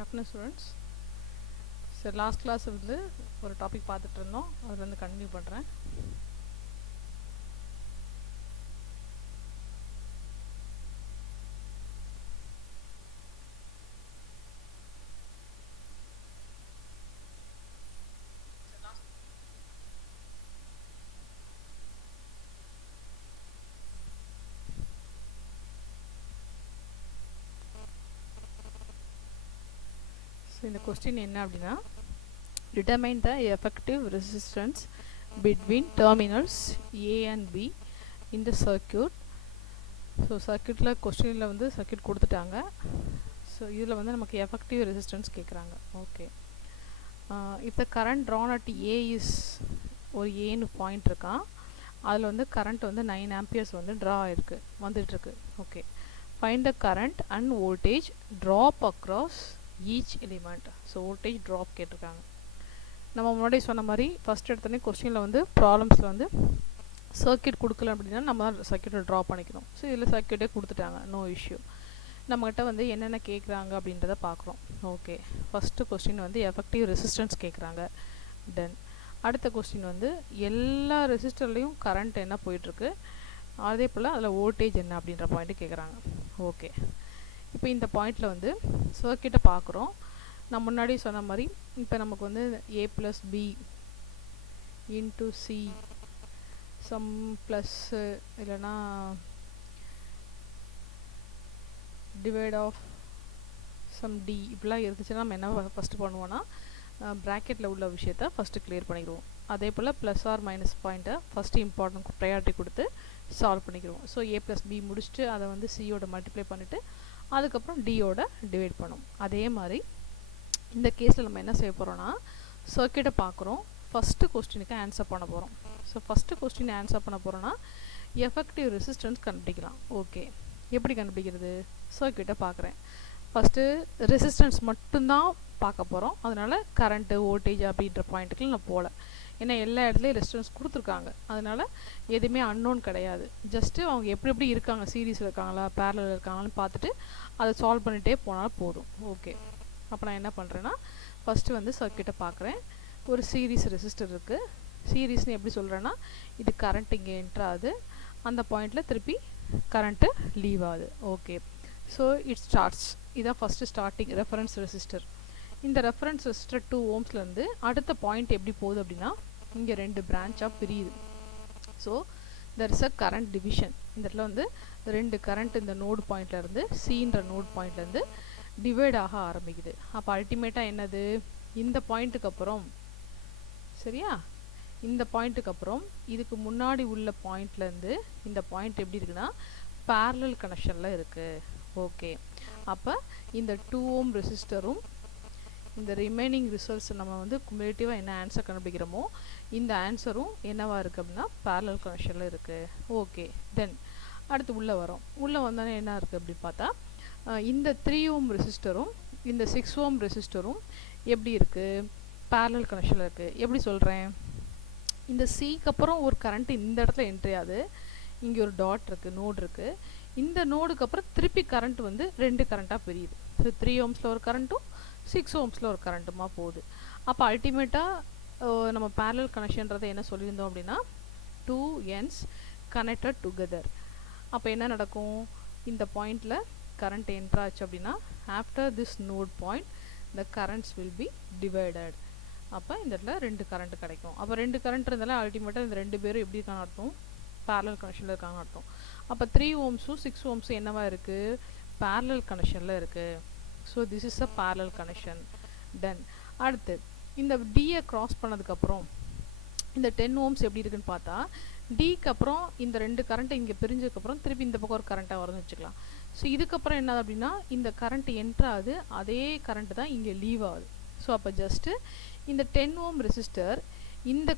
Good afternoon students. So last class வந்து ஒரு topic பார்த்துட்டு இருந்தோம். அதுல இருந்து கண்டினியூ பண்றேன். ஸோ இந்த கொஸ்டின் என்ன அப்படின்னா, determine the effective resistance between terminals A and B in the circuit. So சர்க்கியூட்டில் கொஸ்டினில் வந்து சர்க்கியூட் கொடுத்துட்டாங்க. ஸோ இதில் வந்து நமக்கு எஃபெக்டிவ் ரெசிஸ்டன்ஸ் கேட்குறாங்க. ஓகே, இப்போ current drawn at A is ஒரு ஏன்னு பாயிண்ட் இருக்கான். அதில் வந்து கரண்ட் வந்து 9 ஆம்பியர்ஸ் வந்து ட்ரா ஆகிருக்கு வந்துட்டுருக்கு. Okay, find the current and voltage drop across each element. So voltage drop கேட்டிருக்காங்க. நம்ம முன்னாடி சொன்ன மாதிரி ஃபஸ்ட் எடுத்தோடனே கொஸ்டினில் வந்து ப்ராப்ளம்ஸில் வந்து சர்க்கியூட் கொடுக்கல அப்படின்னா நம்ம தான் சர்க்கியூட்டை ட்ரா பண்ணிக்கணும். ஸோ இதில் சர்க்கியூட்டே கொடுத்துட்டாங்க, நோ இஷ்யூ. நம்மகிட்ட வந்து என்னென்ன கேட்குறாங்க அப்படின்றத பார்க்குறோம். ஓகே, ஃபஸ்ட்டு கொஸ்டின் வந்து எஃபெக்டிவ் ரெசிஸ்டன்ஸ் கேட்குறாங்க. தென் அடுத்த கொஸ்டின் வந்து எல்லா ரெசிஸ்டர்லேயும் கரண்ட் என்ன போயிட்டுருக்கு, அதே போல் அதில் வோல்டேஜ் என்ன அப்படின்ற பாயிண்ட்டு கேட்குறாங்க. ஓகே, இப்போ இந்த பாயிண்டில் வந்து சர்க்கியூட்டை பார்க்குறோம். நான் முன்னாடி சொன்ன மாதிரி இப்போ நமக்கு வந்து A plus B into C sum plus இல்லைன்னா டிவைட் ஆஃப் சம் டி இப்படிலாம் இருந்துச்சுன்னா நம்ம என்ன ஃபஸ்ட்டு பண்ணுவோன்னா ப்ராக்கெட்டில் உள்ள விஷயத்த ஃபஸ்ட்டு கிளியர் பண்ணிடுவோம். அதே போல் ப்ளஸ் ஆர் மைனஸ் பாயிண்ட்டை ஃபஸ்ட்டு இம்பார்ட்டன்ட் ப்ரையாரிட்டி கொடுத்து சால்வ் பண்ணிக்கிடுவோம். ஸோ ஏ ப்ளஸ் பி முடிச்சுட்டு அதை வந்து சியோட மல்டிப்ளை பண்ணிவிட்டு அதுக்கப்புறம் டியோட டிவைட் பண்ணும். அதே மாதிரி இந்த கேஸில் நம்ம என்ன செய்ய போகிறோன்னா சர்க்கியூட்டை பார்க்குறோம், ஃபஸ்ட்டு கொஸ்டினுக்கு ஆன்சர் பண்ண போகிறோம். ஸோ ஃபஸ்ட்டு கொஸ்டின் ஆன்சர் பண்ண போகிறோன்னா எஃபெக்டிவ் ரெசிஸ்டன்ஸ் கண்டுபிடிக்கலாம். ஓகே, எப்படி கண்டுபிடிக்கிறது? சர்க்கியூட்டை பார்க்குறேன், ஃபஸ்ட்டு ரெசிஸ்டன்ஸ் மட்டும்தான் பார்க்க போகிறோம். அதனால் கரண்ட்டு வோல்டேஜ் அப்படின்ற பாயிண்ட்டுக்கு நான் போகல, ஏன்னா எல்லா இடத்துலையும் ரெசிஸ்டன்ஸ் கொடுத்துருக்காங்க. அதனால் எதுவுமே அன்னோன் கிடையாது. ஜஸ்ட்டு அவங்க எப்படி எப்படி இருக்காங்க, சீரீஸில் இருக்காங்களா பேரலில் இருக்காங்களான்னு பார்த்துட்டு அதை சால்வ் பண்ணிகிட்டே போனால் போதும். ஓகே, அப்போ நான் என்ன பண்ணுறேன்னா ஃபஸ்ட்டு வந்து சர்க்கியூட்டை பார்க்குறேன். ஒரு சீரீஸ் ரெசிஸ்டர் இருக்குது. சீரீஸ்னு எப்படி சொல்கிறேன்னா, இது கரண்ட் இங்கே என்ட்ரு ஆகுது, அந்த பாயிண்டில் திருப்பி கரண்ட்டு லீவ் ஆகுது. Okay, so it starts. இதான் ஃபஸ்ட்டு ஸ்டார்டிங் ரெஃபரன்ஸ் ரெசிஸ்டர். இந்த ரெஃபரன்ஸ் ரெசிஸ்டர் 2 ஓம்ஸ்லேருந்து அடுத்த பாயிண்ட் எப்படி போகுது அப்படின்னா, இங்கே 2 பிரான்ச்சாக பிரியுது. So there is a current division. இந்த இடத்துல வந்து 2 கரண்ட் இந்த நோடு பாயிண்ட்லேருந்து சின்ற நோடு பாயிண்ட்லேருந்து டிவைட் ஆக ஆரம்பிக்குது. அப்போ அல்டிமேட்டாக என்னது, இந்த பாயிண்ட்டுக்கு அப்புறம், சரியா, இந்த பாயிண்ட்டுக்கு அப்புறம் இதுக்கு முன்னாடி உள்ள பாயிண்ட்லேருந்து இந்த பாயிண்ட் எப்படி இருக்குன்னா பேரலல் கனெக்ஷனில் இருக்குது. ஓகே, அப்போ இந்த 2 ஓம் ரெசிஸ்டரும் இந்த ரிமைனிங் ரிசல்ட்ஸ் நம்ம வந்து குமுலேட்டிவாக என்ன ஆன்சர் கண்டுபிடிக்கிறோமோ இந்த ஆன்சரும் என்னவாக இருக்குது அப்படின்னா பேரலல் கனெக்ஷனில் இருக்குது. ஓகே, தென் அடுத்து உள்ளே வரோம். உள்ளே வந்தோன்னே என்ன இருக்குது அப்படின்னு பார்த்தா, இந்த 3 ஓம் ரெசிஸ்டரும் இந்த 6 ஓம் ரெசிஸ்டரும் எப்படி இருக்குது, பேரலல் கனெக்ஷனில் இருக்குது. எப்படி சொல்கிறேன், இந்த சிக்கு அப்புறம் ஒரு கரண்ட் இந்த இடத்துல என்ட்ரி ஆகுது, இங்கே ஒரு டாட் இருக்குது, நோடு இருக்குது. இந்த நோடுக்கு அப்புறம் திருப்பி கரண்ட் வந்து 2 கரண்ட்டாக பிரியுது. ஸோ 3 ஓம்ஸில் ஒரு கரண்ட்டும் 6 ஓம்ஸில் ஒரு கரண்ட்டுமா போகுது. அப்போ அல்டிமேட்டாக நம்ம பேரலல் கனெக்ஷன்றதை என்ன சொல்லியிருந்தோம் அப்படின்னா 2 ends connected together. அப்போ என்ன நடக்கும், இந்த பாயிண்டில் கரண்ட் என்ட்ரு ஆச்சு அப்படின்னா after this node point the currents will be divided. அப்போ இந்த இடத்துல 2 கரண்ட் கிடைக்கும். அப்போ 2 கரண்ட் இருந்தாலும் அல்டிமேட்டாக இந்த 2 பேரும் எப்படி இருக்கான்னு அர்த்தம், பேரலல் கனெக்ஷனில் இருக்காங்கன்னு அர்த்தம். அப்போ 3 ஓம்ஸும் 6 ஓம்ஸும் என்னவா இருக்குது, பேரலல் கனெக்ஷனில் இருக்குது. So this is a parallel connection. Then அடுத்து இந்த டியை க்ராஸ் பண்ணதுக்கப்புறம் இந்த 10 ஓம்ஸ் எப்படி இருக்குன்னு பார்த்தா, டிக்கு அப்புறம் இந்த 2 கரண்ட்டை இங்கே பிரிஞ்சதுக்கப்புறம் திருப்பி இந்த பக்கம் ஒரு கரண்ட்டாக வரும்னு வச்சுக்கலாம். ஸோ இதுக்கப்புறம் என்ன அப்படின்னா இந்த கரண்ட் என்ட்ரு ஆகுது, அதே கரண்ட் தான் இங்கே லீவ் ஆகுது. ஸோ அப்போ ஜஸ்ட்டு இந்த 10 ஓம் ரெசிஸ்டர் இந்த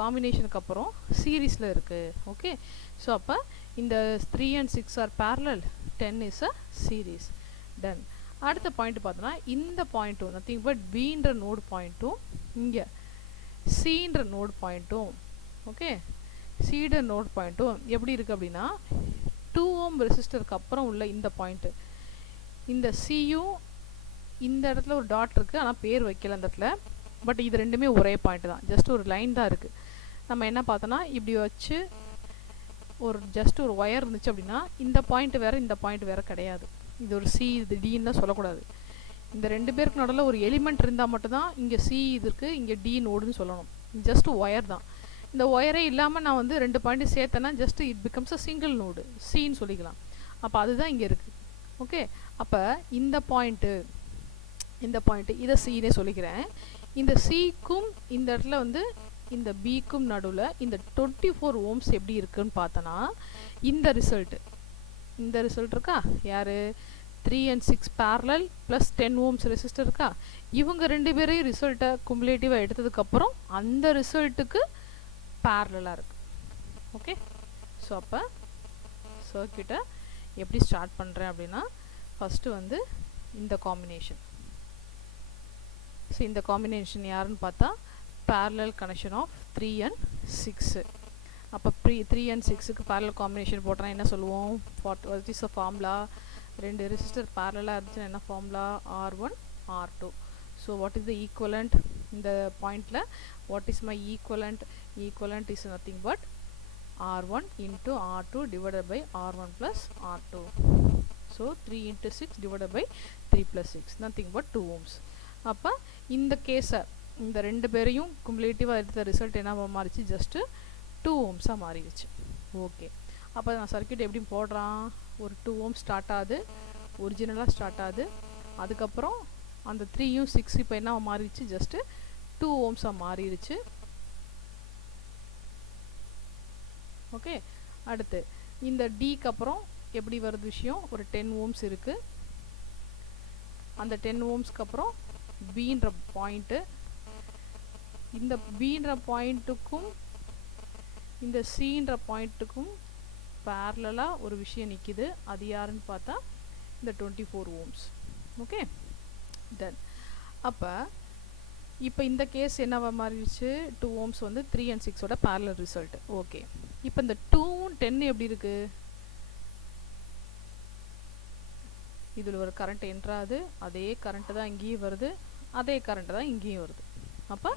காம்பினேஷனுக்கு அப்புறம் சீரீஸில் இருக்குது. ஓகே, ஸோ அப்போ இந்த 3 and 6 are parallel, 10 is a series. Done அடுத்த பாயிண்ட் பார்த்தோன்னா இந்த பாயிண்ட்டும் நத்திங் பட் பின்ற நோடு பாயிண்ட்டும் இங்கே சின்ற நோடு பாயிண்ட்டும், ஓகே, சீட நோடு பாயிண்ட்டும் எப்படி இருக்குது அப்படின்னா 2 ஓம் ரெசிஸ்டருக்கு அப்புறம் உள்ள இந்த பாயிண்ட்டு, இந்த சியும் இந்த இடத்துல ஒரு டாட் இருக்குது, ஆனால் பேர் வைக்கல அந்த இடத்துல. பட் இது ரெண்டுமே ஒரே பாயிண்ட் தான், ஜஸ்ட் ஒரு லைன் தான் இருக்குது. நம்ம என்ன பார்த்தோன்னா இப்படி வச்சு ஒரு ஜஸ்ட் ஒரு ஒயர் இருந்துச்சு அப்படின்னா இந்த பாயிண்ட் வேறு இந்த பாயிண்ட் வேறு கிடையாது. இது ஒரு சி இது டின்னு தான் சொல்லக்கூடாது. இந்த ரெண்டு பேருக்கு நடுவில் ஒரு எலிமெண்ட் இருந்தால் மட்டும்தான் இங்கே சி இது இருக்குது, இங்கே டி நோடுன்னு சொல்லணும். ஜஸ்ட் ஒயர் தான். இந்த ஒயரே இல்லாமல் நான் வந்து ரெண்டு பாயிண்ட் சேர்த்தேன்னா just it becomes a single node, சின்னு சொல்லிக்கலாம். அப்போ அதுதான் இங்கே இருக்குது. ஓகே, அப்போ இந்த பாயிண்ட்டு இதை சின்னே சொல்லிக்கிறேன். இந்த சிக்கும் இந்த இடத்துல வந்து இந்த பிக்கும் நடுவில் இந்த 24 ஓம்ஸ் எப்படி இருக்குன்னு பார்த்தோன்னா இந்த ரிசல்ட் இருக்கா, யார் 3 and 6 parallel plus 10 ohms resistor இருக்கா, இவங்க ரெண்டு பேரையும் ரிசல்ட்டை குமுலேட்டிவாக எடுத்ததுக்கப்புறம் அந்த ரிசல்ட்டுக்கு பேரலாக இருக்குது. ஓகே, ஸோ அப்போ சர்க்யூட்டை எப்படி ஸ்டார்ட் பண்ணுறேன் அப்படின்னா ஃபஸ்ட்டு வந்து இந்த காம்பினேஷன். ஸோ இந்த காம்பினேஷன் யாருன்னு பார்த்தா parallel connection of 3 and 6. அப்போ 3 and 6க்கு parallel combination போட்டோன்னா என்ன சொல்லுவோம், what is the formula, ரெண்டு ரெசிஸ்டர் parallel இருந்துச்சுன்னா என்ன formula, R1 R2. So what is the equivalent இந்த பாயிண்டில், what is my equivalent is nothing but R1 into R2 divided by R1 plus R2. So 3 into 6 divided by 3 plus 6, nothing but 2 ohms. அப்போ இந்த கேஸை இந்த ரெண்டு பேரையும் குமுலேட்டிவாக எடுத்த result என்ன மாறிச்சு, ஜஸ்ட்டு 2 ஓம்ஸாக மாறிடுச்சு. ஓகே, அப்போ நான் சர்க்யூட் எப்படி போடுறான், ஒரு 2 ஓம்ஸ் ஸ்டார்ட் ஆகுது, ஒரிஜினலாக ஸ்டார்ட் ஆகுது. அதுக்கப்புறம் அந்த 3யும் 6 இப்போ என்ன மாறிடுச்சு, ஜஸ்ட்டு 2 ஓம்ஸாக மாறிடுச்சு. ஓகே, அடுத்து இந்த டிக்கு அப்புறம் எப்படி வருது விஷயம், ஒரு 10 ஓம்ஸ் இருக்குது. அந்த 10 ஓம்ஸ்க்கு அப்புறம் பின்ற பாயிண்ட்டு, இந்த பின்ற பாயிண்ட்டுக்கும் இந்த சின்ற பாயிண்ட்டுக்கும் பேரலாக ஒரு விஷயம் நிற்கிது. அது யாருன்னு பார்த்தா இந்த 24 ஓம்ஸ். ஓகே, தென் அப்போ இப்போ இந்த கேஸ் என்னவா மாறிடுச்சு, 2 ஓம்ஸ் வந்து 3 and 6ஓட பேரலல் ரிசல்ட். ஓகே, இப்போ இந்த 2 10 எப்படி இருக்குது, இதில் ஒரு கரண்ட் என்ட்ராது, அதே கரண்ட்டு தான் இங்கேயும் வருது, அதே கரண்ட்டு தான் இங்கேயும் வருது. அப்போ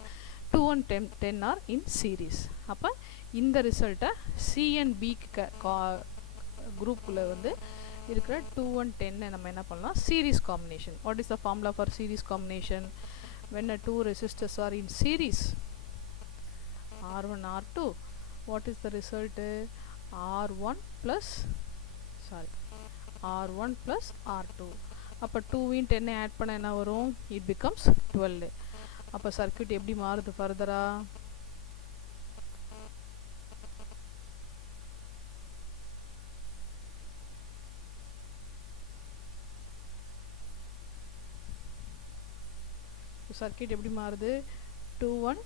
2 and 10 are in series. அப்போ இந்த ரிசல்ட்டை சி அண்ட் பி குரூப்பில் வந்து இருக்கிற 2 and 10 நம்ம என்ன பண்ணலாம், series combination. What is the formula for series combination, when a 2 resistors are in series, R1 R2, what is the result, R1 plus R2. அப்போ 2 in 10 ஆட் பண்ண என்ன வரும், it becomes 12. அப்போ சர்க்யூட் எப்படி மாறுது ஃபர்தரா, சர்க்யூட் எப்படி மாறுது, 2 1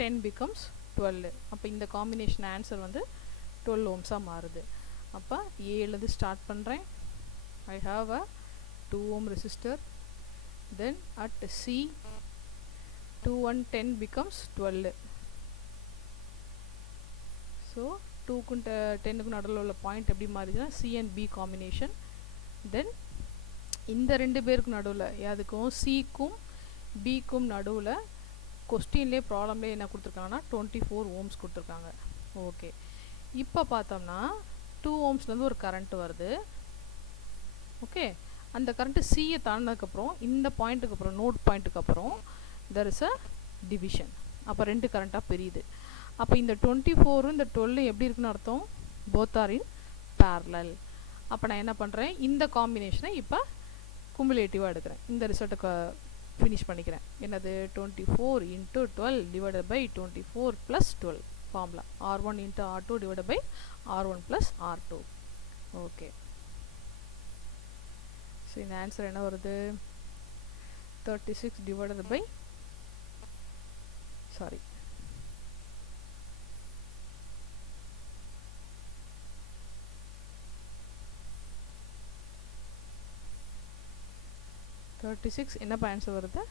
10 becomes 12. அப்போ இந்த காம்பினேஷன் ஆன்சர் வந்து 12 ஓம்ஸாக மாறுது. அப்போ ஏலேருந்து ஸ்டார்ட் பண்ணுறேன். I have a 2 ohm resistor, then at C 2 and 10 becomes 12. So 2க்கும் 10க்கும் நடுவில் உள்ள பாயிண்ட் எப்படி மாறிச்சுன்னா C and B காம்பினேஷன். தென் இந்த ரெண்டு பேருக்கு நடுவில், அதுக்கும் சிக்கும் பிக்கும் நடுவில் கொஸ்டின்லேயே ப்ராப்ளம்லேயே என்ன கொடுத்துருக்காங்கன்னா 24 ஓம்ஸ் கொடுத்துருக்காங்க. ஓகே, இப்போ பார்த்தோம்னா 2 ஓம்ஸ்லேருந்து ஒரு கரண்ட் வருது. ஓகே, அந்த கரண்ட்டு சியை தாண்டினதுக்கப்புறம் இந்த பாயிண்ட்டுக்கு அப்புறம் நோட் பாயிண்ட்டுக்கு அப்புறம் தெர் இஸ் அ டிவிஷன். அப்போ ரெண்டு கரண்ட்டாக பிரியுது. அப்போ இந்த 24 இந்த 12 எப்படி இருக்குன்னு அர்த்தம், போத் ஆர் இன் பேரலல். அப்போ நான் என்ன பண்ணுறேன், இந்த காம்பினேஷனை இப்போ குமுலேட்டிவாக எடுக்கிறேன், இந்த ரிசல்ட்டை ஃபினிஷ் பண்ணிக்கிறேன். என்னது, 24 into 12 divided by 24 plus 12 formula, R1 into R2 divided by R1 plus R2. Okay, so இந்த ஆன்சர் என்ன வருது, 36 divided by 36 என்னப்பா ஆன்சர் வருது,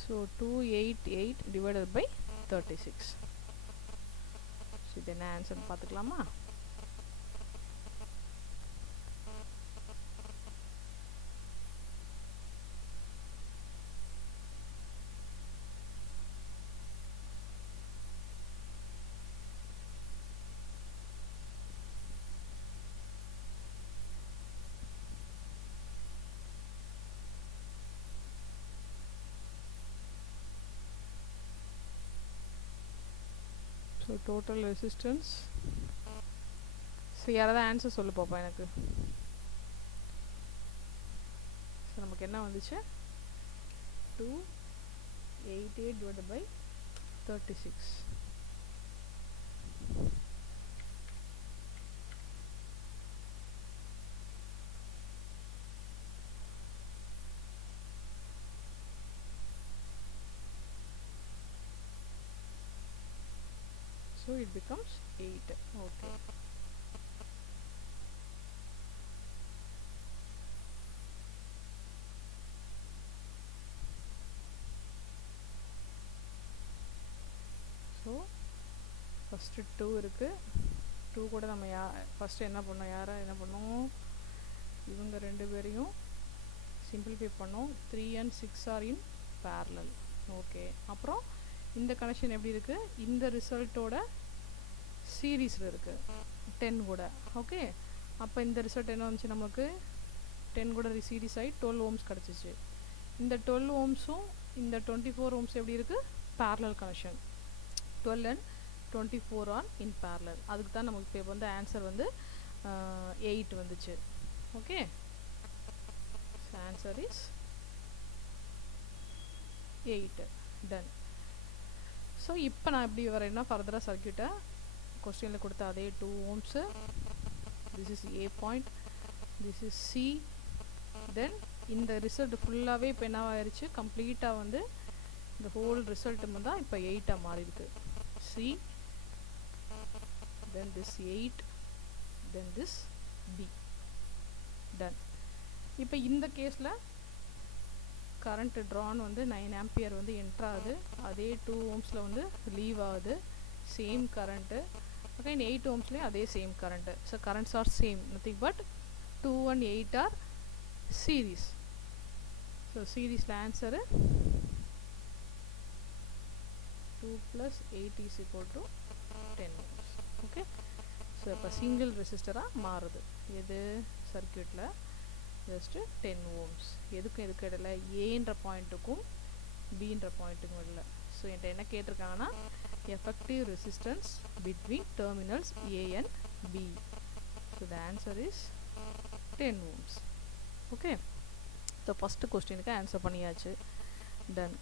ஸோ 288 divided by 36. ஸோ இது என்ன ஆன்சர்னு பார்த்துக்கலாமா? So total resistance. ஸோ யாராவது ஆன்சர் சொல்லு பாப்பா எனக்கு. ஸோ நமக்கு என்ன வந்துச்சு? 288 divided by 36. So it becomes 8. Okay. So first 2 இருக்கு. 2 கூட நம்ம ஃபர்ஸ்ட் என்ன பண்ணோம்? என்ன பண்ணோம்? இவங்க ரெண்டு பேரையும் சிம்பிளிஃபை பண்ணோம். 3 and 6 are in parallel. Okay. அப்புறம் இந்த கனெக்ஷன் எப்படி இருக்கு? இந்த ரிசல்ட்டோட சீரீஸில் இருக்கு 10 கூட. ஓகே. அப்போ இந்த ரிசல்ட் என்ன வந்துச்சு நமக்கு? 10 கூட சீரீஸ் ஆகி 12 ohms கிடச்சிச்சு. இந்த 12 ohmஸும் இந்த 24 ohms எப்படி இருக்கு? parallel connection. 12 and 24 are in parallel. அதுக்கு தான் நமக்கு இப்போ வந்து ஆன்சர் வந்து 8 வந்துச்சு. Okay. Answer is 8. Done. So இப்போ நான் எப்படி வரேன்னா ஃபர்தராக சர்க்கியூட்டை கொஸ்டினில் கொடுத்த அதே 2 ohms, this is A point, this is C. Then இந்த ரிசல்ட் ஃபுல்லாகவே இப்போ என்ன ஆயிடுச்சு? கம்ப்ளீட்டாக வந்து இந்த ஹோல் ரிசல்ட் தான் இப்போ 8 மாறி இருக்கு. C, then this 8, then this B. Done. இப்போ இந்த கேஸில் கரண்ட் ட்ரான் வந்து 9 ஆம்பியர் வந்து என்ட்ரு ஆகுது. அதே 2 ohmஸில் வந்து லீவ் ஆகுது. Same current. அகைன் 8 ohmஸ்லேயும் அதே same current. So currents are same, nothing but 2 and 8 are series. So சீரீஸில் answer 2 + 8 is equal to 10 ohms. Okay. So இப்போ சிங்கிள் ரெசிஸ்டராக மாறுது. எது? சர்க்கியூட்டில் ஜஸ்ட்டு 10 ohms. எதுக்கும் எதுக்கு இடையில? ஏன்ற பாயிண்ட்டுக்கும் பின்ற பாயிண்ட்டுக்கும் இடையில. ஸோ என்கிட்ட என்ன கேட்டிருக்காங்கன்னா effective resistance between terminals A and B. So the answer is 10 ohms. Okay. So first question க்கு ஆன்சர் பண்ணியாச்சு. Done.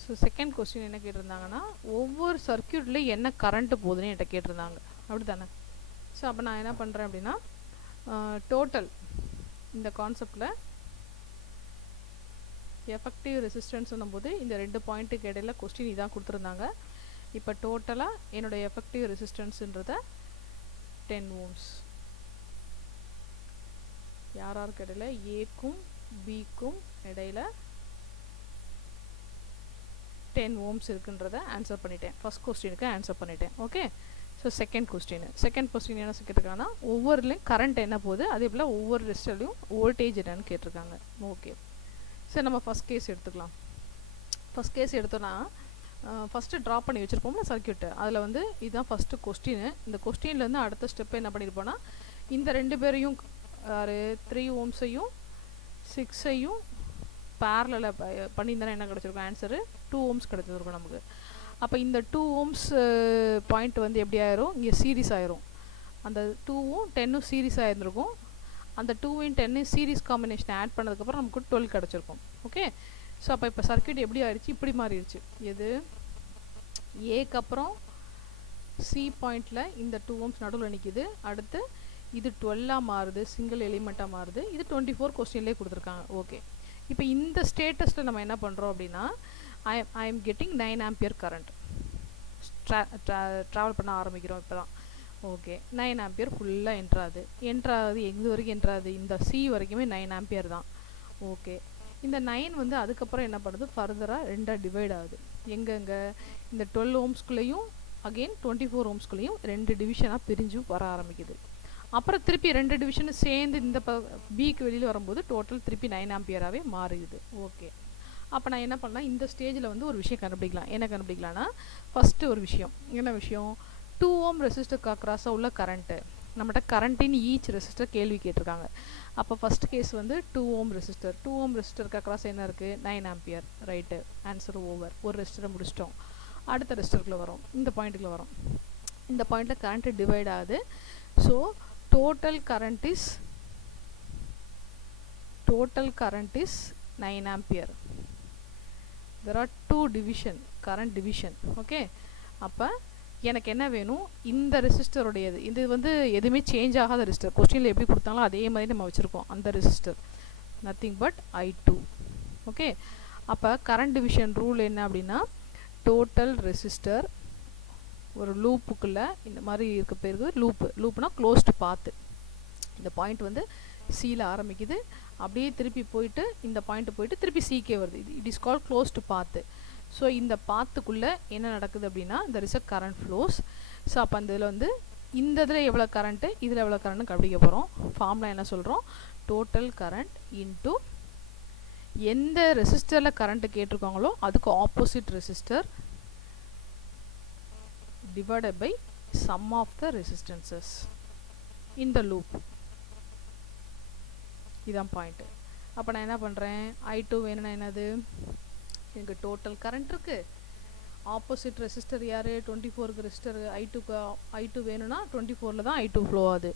ஸோ செகண்ட் கொஸ்டின் என்ன கேட்டிருந்தாங்கன்னா ஒவ்வொரு சர்க்கியூட்லேயும் என்ன கரண்ட்டு போகுதுன்னு என்கிட்ட கேட்டிருந்தாங்க. அப்படி தானே? ஸோ அப்போ நான் என்ன பண்ணுறேன் அப்படின்னா டோட்டல் இந்த கான்செப்டில் எஃபெக்டிவ் ரெசிஸ்டன்ஸ்னும் போது இந்த 2 பாயிண்ட்டுக்கு இடையில கொஸ்டின் இதான் கொடுத்துருந்தாங்க. இப்போ டோட்டலாக என்னோடய எஃபெக்டிவ் ரெசிஸ்டன்ஸுன்றத 10 ohms. யாராருக்கு இடையில? ஏக்கும் பிக்கும் இடையில 10 ohms இருக்குன்றத ஆன்சர் பண்ணிட்டேன். ஃபர்ஸ்ட் கொஸ்டினுக்கு ஆன்சர் பண்ணிட்டேன். ஓகே. ஸோ செகண்ட் கொஸ்டின் என்ன கேட்டிருக்காங்கன்னா ஒவ்வொருலையும் கரண்ட் என்ன போகுது, அதே போல் ஒவ்வொரு ரெசிஸ்டர்லையும் வோல்டேஜ் என்னன்னு கேட்டிருக்காங்க. ஓகே. சரி, நம்ம ஃபஸ்ட் கேஸ் எடுத்துக்கலாம். ஃபஸ்ட் கேஸ் எடுத்தோன்னா ஃபஸ்ட்டு ட்ரா பண்ணி வச்சுருப்போம்ல சர்க்கியூட்டு, அதில் வந்து இதுதான் ஃபஸ்ட்டு கொஸ்டின். இந்த கொஸ்டின்லேருந்து அடுத்த ஸ்டெப்பு என்ன பண்ணியிருப்போன்னா இந்த 2 பேரையும் 3 ohmஸையும் 6ஐயும் பேரலில் பண்ணியிருந்தானே என்ன கிடச்சிருக்கும்? ஆன்சரு 2 ohms கிடச்சிருக்கும் நமக்கு. அப்போ இந்த 2 ohms பாயிண்ட் வந்து எப்படி ஆயிரும்? இங்கே சீரீஸ் ஆயிரும். அந்த 2ம் 10ம் சீரீஸ் ஆயிருந்திருக்கும். அந்த 2 & 10 சீரீஸ் காம்பினேஷன் ஆட் பண்ணதுக்கப்புறம் நமக்கு 12 கிடச்சிருக்கும். ஓகே. ஸோ அப்போ இப்போ சர்க்கியூட் எப்படி ஆயிடுச்சு? இப்படி மாறிடுச்சு. எது? ஏக்கு அப்புறம் சி பாயிண்டில் இந்த 2 ohms நடுவில் நிற்கிது. அடுத்து இது 12ஆக மாறுது, சிங்கிள் எலிமெண்ட்டாக மாறுது. இது 24 கொஸ்டின்லேயே கொடுத்துருக்காங்க. ஓகே. இப்போ இந்த ஸ்டேட்டஸில் நம்ம என்ன பண்ணுறோம் அப்படின்னா I am getting 9 ampere current travel பண்ண ஆரம்பிக்கிறோம் இப்போ தான். ஓகே 9 ஆம்பியர் ஃபுல்லாக என்ட்ராது எங்கே வரைக்கும் என்ட்ராது இந்த சி வரைக்குமே 9 ஆம்பியர் தான். ஓகே, இந்த 9 வந்து அதுக்கப்புறம் என்ன பண்ணுது, ஃபர்தராக ரெண்டாக டிவைட் ஆகுது. எங்கெங்கே இந்த 12 ஓம்ஸ்குள்ளேயும் அகெயின் 24 ஓம்ஸ்குள்ளேயும் 2 டிவிஷனாக பிரிஞ்சு வர ஆரம்பிக்குது. அப்புறம் திருப்பி 2 டிவிஷனும் சேர்ந்து இந்த பிக்கு வெளியில் வரும்போது டோட்டல் திருப்பி 9 ஆம்பியராகவே மாறிடுது. ஓகே, அப்போ நான் என்ன பண்ணலாம், இந்த ஸ்டேஜில் வந்து ஒரு விஷயம் கண்டுபிடிக்கலாம். என்ன கண்டுபிடிக்கலாம்னா, ஃபஸ்ட்டு ஒரு விஷயம் என்ன விஷயம், 2 ஓம் ரெசிஸ்டருக்கு அக்ராஸாக உள்ள கரண்ட்டு, நம்மகிட்ட கரண்ட்டின் ஈச் ரெசிஸ்டர் கேள்வி கேட்டிருக்காங்க. அப்போ ஃபஸ்ட் கேஸ் வந்து 2 ஓம் ரெசிஸ்டர், 2 ஓம் ரெசிஸ்டருக்கு அக்ராஸ் என்ன இருக்குது, 9 ஆம்பியர். Right, answer over. ஒரு ரெசிஸ்டரை முடிச்சிட்டோம். அடுத்த ரெசிஸ்டருக்குள்ளே வரும், இந்த பாயிண்ட்டுக்குள்ளே வரும். இந்த பாயிண்டில் கரண்ட்டு டிவைட் ஆகுது. So total current is 9 ampere. there are 2 current division. Okay, அப்போ எனக்கு என்ன வேணும், இந்த ரெசிஸ்டருடையது, இது வந்து எதுவுமே சேஞ்ச் ஆகாத ரெசிஸ்டர், கொஸ்டினில் எப்படி கொடுத்தாங்களோ அதே மாதிரி நம்ம வச்சுருக்கோம். அந்த resistor nothing but I2. Okay, அப்போ கரண்ட் டிவிஷன் ரூல் என்ன அப்படின்னா, டோட்டல் ரெசிஸ்டர் ஒரு லூப்புக்குள்ளே இந்த மாதிரி இருக்க பேருக்கு லூப்னா க்ளோஸ்டு பாத்து. இந்த பாயிண்ட் வந்து சியில் ஆரம்பிக்குது, அப்படியே திருப்பி போயிட்டு இந்த பாயிண்ட் போயிட்டு திருப்பி சிக்கே வருது. இட் இஸ் கால்ட் க்ளோஸ்டு பாத்து. ஸோ இந்த பாத்துக்குள்ளே என்ன நடக்குது அப்படின்னா, there is a current flows. So அப்போ அந்த இதில் வந்து இந்த இதில் எவ்வளோ கரண்ட்டு, இதில் எவ்வளோ கரண்ட்டு கண்டுபிடிக்க போகிறோம். ஃபார்முலா என்ன சொல்கிறோம், டோட்டல் கரண்ட் இன்ட்டு எந்த ரெசிஸ்டரில் கரண்ட்டு கேட்டிருக்காங்களோ அதுக்கு opposite resistor divided by sum of the resistances in the loop. இதான் பாயிண்ட். அப்போ நான் என்ன பண்ணுறேன், I2 வேணும்னா என்னது, எனக்கு டோட்டல் கரண்ட் இருக்குது, ஆப்போசிட் ரெசிஸ்டர் யார், 24க்கு ரெசிஸ்டர் I2 வேணும்னா 24ல் தான் I2 ஃப்ளோ ஆகுது.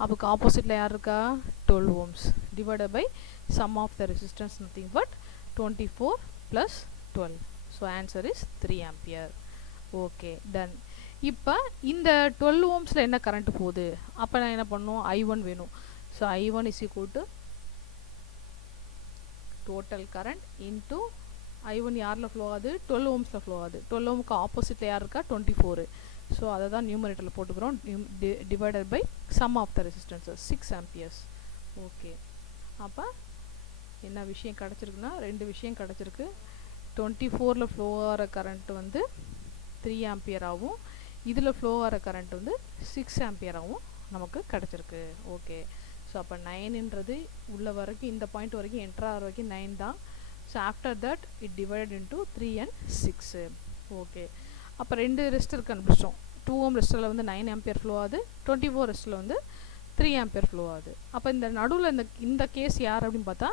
அப்போக்கு ஆப்போசிட்டில் யார் இருக்கா, 12 ohms divided by sum of the resistance nothing but 24 + 12. So answer is 3 ampere. Okay, done. இப்போ இந்த 12 ஓம்ஸில் என்ன கரண்ட் போகுது, அப்போ நான் என்ன பண்ணணும், I1 வேணும். So I1 is equal to total current into I1 யாரில் ஃப்ளோ ஆகுது, 12 ஓம்ஸில் ஃப்ளோ ஆகுது. 12 ஓமுக்கு ஆப்போசிட்டில் யார் இருக்கா, 24. ஸோ அதை தான் நியூமரேட்டரில் போட்டுக்கிறோம், divided by sum of the resistances 6 amperes. Okay, அப்போ என்ன விஷயம் கிடச்சிருக்குன்னா, 2 விஷயம் கிடச்சிருக்கு. 24ல் ஃப்ளோ ஆகிற கரண்ட் வந்து 3 ஆம்பியராகவும், இதில் ஃப்ளோ ஆகிற கரண்ட் வந்து 6 ஆம்பியராகவும் நமக்கு கிடச்சிருக்கு. ஓகே, ஸோ அப்போ 9ன்றது உள்ள வரைக்கும் இந்த பாயிண்ட் வரைக்கும் என்ட்ரு ஆகிற வரைக்கும் 9 தான். So after that it divide into 3 and 6. Okay, அப்போ 2 ரெசிஸ்டர் கண்டுபிடிச்சோம். 2 ஓம் ரெசிஸ்டரில் வந்து 9 ஆம்பியர் ஃப்ளோ ஆகுது, 24 ரெசிஸ்டரில் வந்து 3 ஆம்பியர் ஃப்ளோ ஆகுது. அப்போ இந்த நடுவில் இந்த கேஸ் யார் அப்படின்னு பார்த்தா,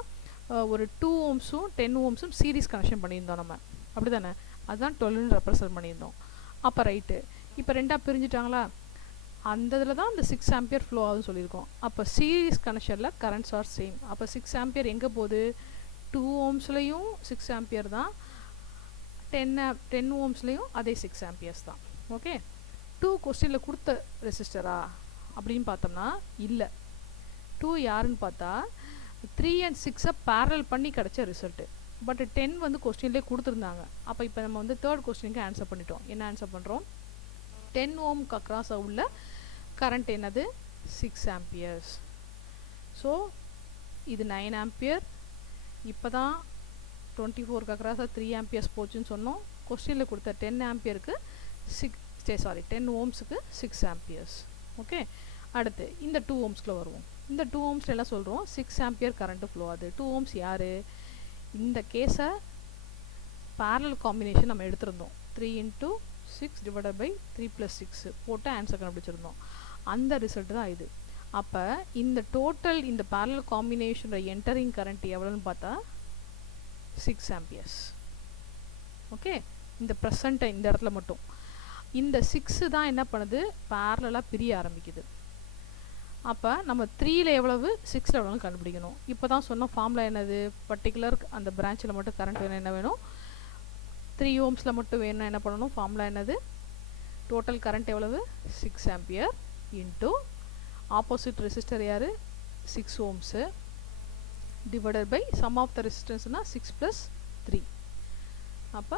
ஒரு 2 ஓம்ஸும் 10 ஓம்ஸும் சீரிஸ் கனெக்ஷன் பண்ணியிருந்தோம் நம்ம, அப்படி தானே, அதுதான் 12ன்னு ரெப்ரசன்ட் பண்ணியிருந்தோம். அப்போ ரைட்டு, இப்போ ரெண்டாக பிரிஞ்சுட்டாங்களா, அந்த இதில் தான் இந்த 6 ஆம்பியர் ஃப்ளோ ஆகுதுன்னு சொல்லியிருக்கோம். அப்போ சீரிஸ் கனெக்ஷனில் கரண்ட்ஸ் ஆர் சேம். அப்போ 6 ஆம்பியர் எங்கே போகுது, 2 ஓம்ஸ்லேயும் 6 ஆம்பியர் தான், 10 ஓம்ஸ்லேயும் அதே 6 ஆம்பியர்ஸ் தான். ஓகே, 2 கொஸ்டினில் கொடுத்த ரெசிஸ்டரா அப்படின்னு பார்த்தோம்னா இல்லை. 2 யாருன்னு பார்த்தா 3 and 6 பேரல் பண்ணி கிடச்ச ரிசல்ட்டு. பட் 10 வந்து கொஸ்டின்லேயே கொடுத்துருந்தாங்க. அப்போ இப்போ நம்ம வந்து தேர்ட் கொஸ்டினுக்கு ஆன்சர் பண்ணிட்டோம். என்ன ஆன்சர் பண்ணுறோம், 10 ஓம்க்கு அக்ராஸாக உள்ள கரண்ட் என்னது, 6 ஆம்பியர்ஸ். ஸோ இது 9 ஆம்பியர். இப்போ தான் 24க்கு அக்ராஸாக 3 ஆம்பியர்ஸ் போச்சுன்னு சொன்னோம். கொஸ்டினில் கொடுத்த 10 ஆம்பியருக்கு 10 ஓம்ஸுக்கு 6 ஆம்பியர்ஸ். ஓகே, அடுத்து இந்த 2 ஓம்ஸ்க்குள்ள வருவோம். இந்த 2 ஓம்ஸில் எல்லாம் சொல்கிறோம் 6 ஆம்பியர் கரண்ட்டு ஃப்ளோ ஆகுது. 2 ஓம்ஸ் யார், இந்த கேஸை பேரலல் காம்பினேஷன் நம்ம எடுத்திருந்தோம். 3 × 6 டிவைடட் பை 3 + 6 போட்டு ஆன்சர் கண்டுபிடிச்சிருந்தோம். அந்த ரிசல்ட் தான் இது. அப்போ இந்த டோட்டல் இந்த பேரலல் காம்பினேஷனோட என்டரிங் கரண்ட் எவ்வளோன்னு பார்த்தா 6 ஆம்பியர்ஸ். ஓகே, இந்த ப்ரெசண்ட்டை இந்த இடத்துல மட்டும் இந்த 6 தான் என்ன பண்ணுது, பேரலாக பிரிய ஆரம்பிக்குது. அப்போ நம்ம 3ல் எவ்வளவு 6ல் எவ்வளோன்னு கண்டுபிடிக்கணும். இப்போ தான் சொன்ன ஃபார்முலா என்னது, பர்டிகுலர் அந்த பிரான்ச்சில் மட்டும் கரண்ட் வேணும், என்ன வேணும், 3 ஓம்ஸில் மட்டும் வேணும்னா என்ன பண்ணணும், ஃபார்முலா என்னது, டோட்டல் கரண்ட் எவ்வளவு 6 ஆம்பியர் இன்ட்டு ஆப்போசிட் ரெசிஸ்டர் யார் 6 ohms divided by sum of the ரெசிஸ்டன்ஸ்னால் 6 + 3. அப்போ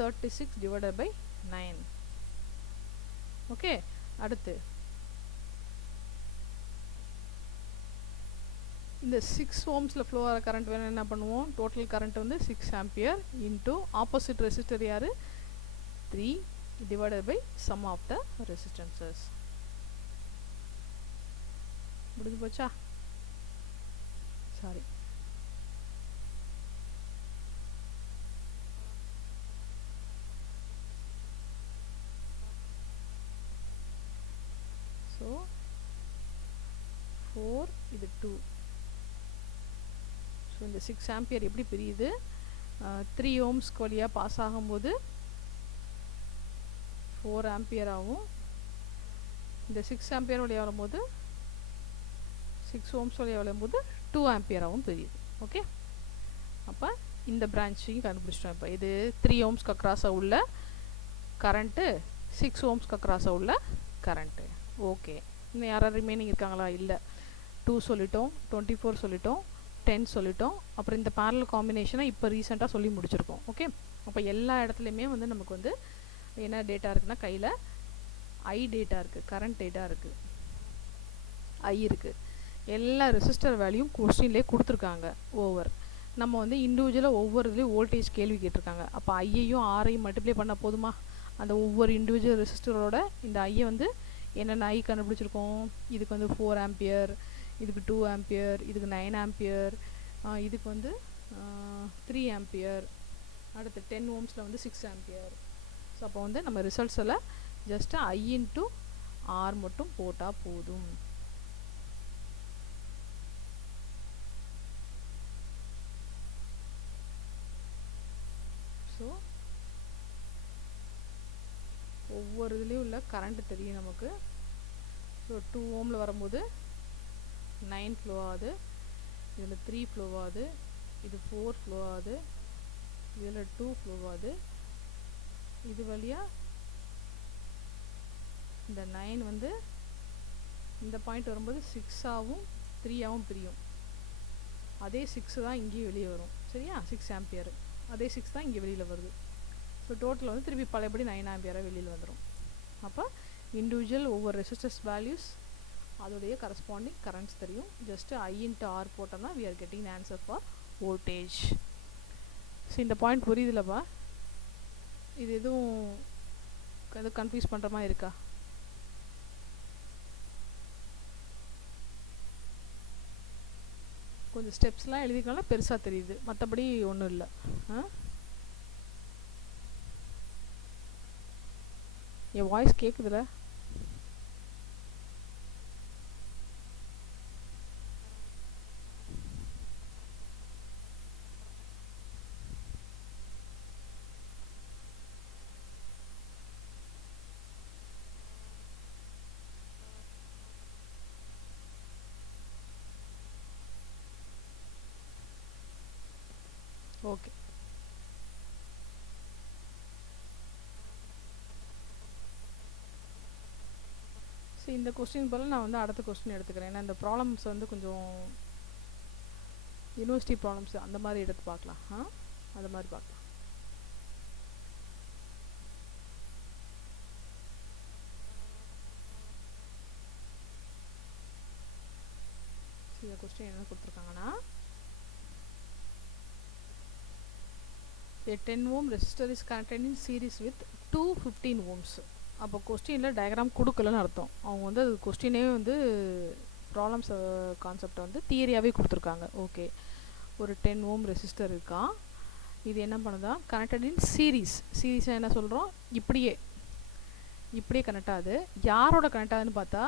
36 டிவைடட் பை 9. ஓகே, அடுத்து இந்த 6 ohmஸில் ஃப்ளோ ஆகிற கரண்ட் வேணும் என்ன பண்ணுவோம், டோட்டல் கரண்ட் வந்து 6 ஆம்பியர் இன்ட்டு ஆப்போசிட் ரெசிஸ்டர் யார் 3 divided by sum of the resistances. முடிஞ்சு போச்சா? சாரி, ஸோ 4 இது 2. ஸோ இந்த 6 ஆம்பியர் எப்படி பிரியுது, 3 ஓம்ஸ்க்கு வழியாக பாஸ் ஆகும்போது 4 ஆம்பியர் ஆகும். இந்த 6 ஆம்பியர் வழியாக வரும்போது 6 ஓம்ஸ் வழியாக வரும்போது 2 ஆம்பியராகவும் பிரியுது. ஓகே, அப்போ இந்த பிரான்ச்சையும் கண்டுபிடிச்சிட்டோம். இப்போ இது 3 ஓம்ஸ்க்கு அக்ராஸாக உள்ள கரண்ட்டு, 6 ஓம்ஸ்க்கு அக்ராஸாக உள்ள கரண்ட்டு. ஓகே, இன்னும் யாராவது ரிமைனிங் இருக்காங்களா? இல்லை, 2 சொல்லிட்டோம், 24 சொல்லிட்டோம், 10 சொல்லிட்டோம். அப்புறம் இந்த பேரலல் காம்பினேஷனை இப்போ ரீசெண்டாக சொல்லி முடிச்சிருக்கோம். ஓகே, அப்போ எல்லா இடத்துலையுமே வந்து நமக்கு வந்து என்ன டேட்டா இருக்குன்னா, கையில் ஐ டேட்டா இருக்குது, கரண்ட் டேட்டா இருக்குது, ஐ இருக்குது. எல்லா ரெசிஸ்டர் வேல்யூம் கொஸ்டின்லேயே கொடுத்துருக்காங்க ஓவர். நம்ம வந்து இண்டிவிஜுவலாக ஒவ்வொரு இதுலேயும் வோல்டேஜ் கேள்வி கேட்டிருக்காங்க. அப்போ ஐயையும் ஆரையும் மல்டிப்ளை பண்ணால் போதுமா? அந்த ஒவ்வொரு இண்டிவிஜுவல் ரெசிஸ்டரோட இந்த ஐயை வந்து என்னென்ன ஐ கண்டுபிடிச்சிருக்கோம், இதுக்கு வந்து 4 ஆம்பியர், இதுக்கு 2 ஆம்பியர், இதுக்கு 9 ஆம்பியர், இதுக்கு வந்து 3 ஆம்பியர், அடுத்து 10 ஓம்ஸில் வந்து 6 ஆம்பியர். ஸோ அப்போ வந்து நம்ம ரிசல்ட்ஸில் ஜஸ்ட்டு ஐ இன்ட்டு ஆர் மட்டும் போட்டால் போதும். ஸோ ஒவ்வொரு இதுலேயும் உள்ள கரண்ட் தெரியும் நமக்கு. ஸோ 2 ஓமில் வரும்போது 9 ஃப்ளோ ஆகுது, இதில் 3 ஃப்ளோ ஆகுது, இது 4 ஃப்ளோ ஆகுது, இதில் 2 ஃப்ளோ ஆகுது, இது வழியாக இந்த 9 வந்து இந்த பாயிண்ட் வரும்போது 6ஆகவும் 3ஆகவும் பிரியும். அதே 6 தான் இங்கேயும் வெளியே வரும். சரியா? 6 ஆம்பியர் அதே 6 தான் இங்கே வெளியில் வருது. ஸோ டோட்டல் வந்து திருப்பி பழையபடி 9 ஆம்பியராக வெளியில் வந்துடும். அப்போ இண்டிவிஜுவல் ஒவ்வொரு ரெசிஸ்டர்ஸ் வேல்யூஸ் அதோடைய கரஸ்பாண்டிங் கரண்ட்ஸ் தெரியும். ஜஸ்ட்டு ஐ இன்ட்டு ஆர் போட்டோம்னா we are getting answer for voltage. So இந்த பாயிண்ட் புரியுதுலப்பா? இது எதுவும் கன்ஃபியூஸ் பண்ணுற மாதிரி இருக்கா? கொஞ்சம் ஸ்டெப்ஸ்லாம் எழுதிக்கலாம், பெருசாக தெரியுது, மற்றபடி ஒன்றும் இல்லை. என் வாய்ஸ் கேட்குதுல? ஓகே, ஸோ இந்த கொஸ்டின் போல் நான் வந்து அடுத்த கொஸ்டின் எடுத்துக்கிறேன். ஏன்னா இந்த ப்ராப்ளம்ஸ் வந்து கொஞ்சம் யூனிவர்சிட்டி ப்ராப்ளம்ஸ் அந்த மாதிரி எடுத்து பார்க்கலாம். அது மாதிரி பார்க்கலாம். இந்த கொஸ்டின் என்ன கொடுத்துருக்காங்கன்னா, a 10 ohm resistor is connected in series with 2 15 ohms. அப்போ கொஸ்டினில் டயக்ராம் கொடுக்கலன்னு அர்த்தம். அவங்க வந்து அது கொஸ்டினே வந்து ப்ராப்ளம்ஸ் கான்செப்டை வந்து தியரியாகவே கொடுத்துருக்காங்க. ஓகே, ஒரு 10 ohm ரெசிஸ்டர் இருக்கான். இது என்ன பண்ணுதா, கனெக்டட் இன் சீரீஸ். சீரீஸாக என்ன சொல்கிறோம், இப்படியே கனெக்ட் ஆகுது. யாரோட கனெக்ட் ஆகுதுன்னு பார்த்தா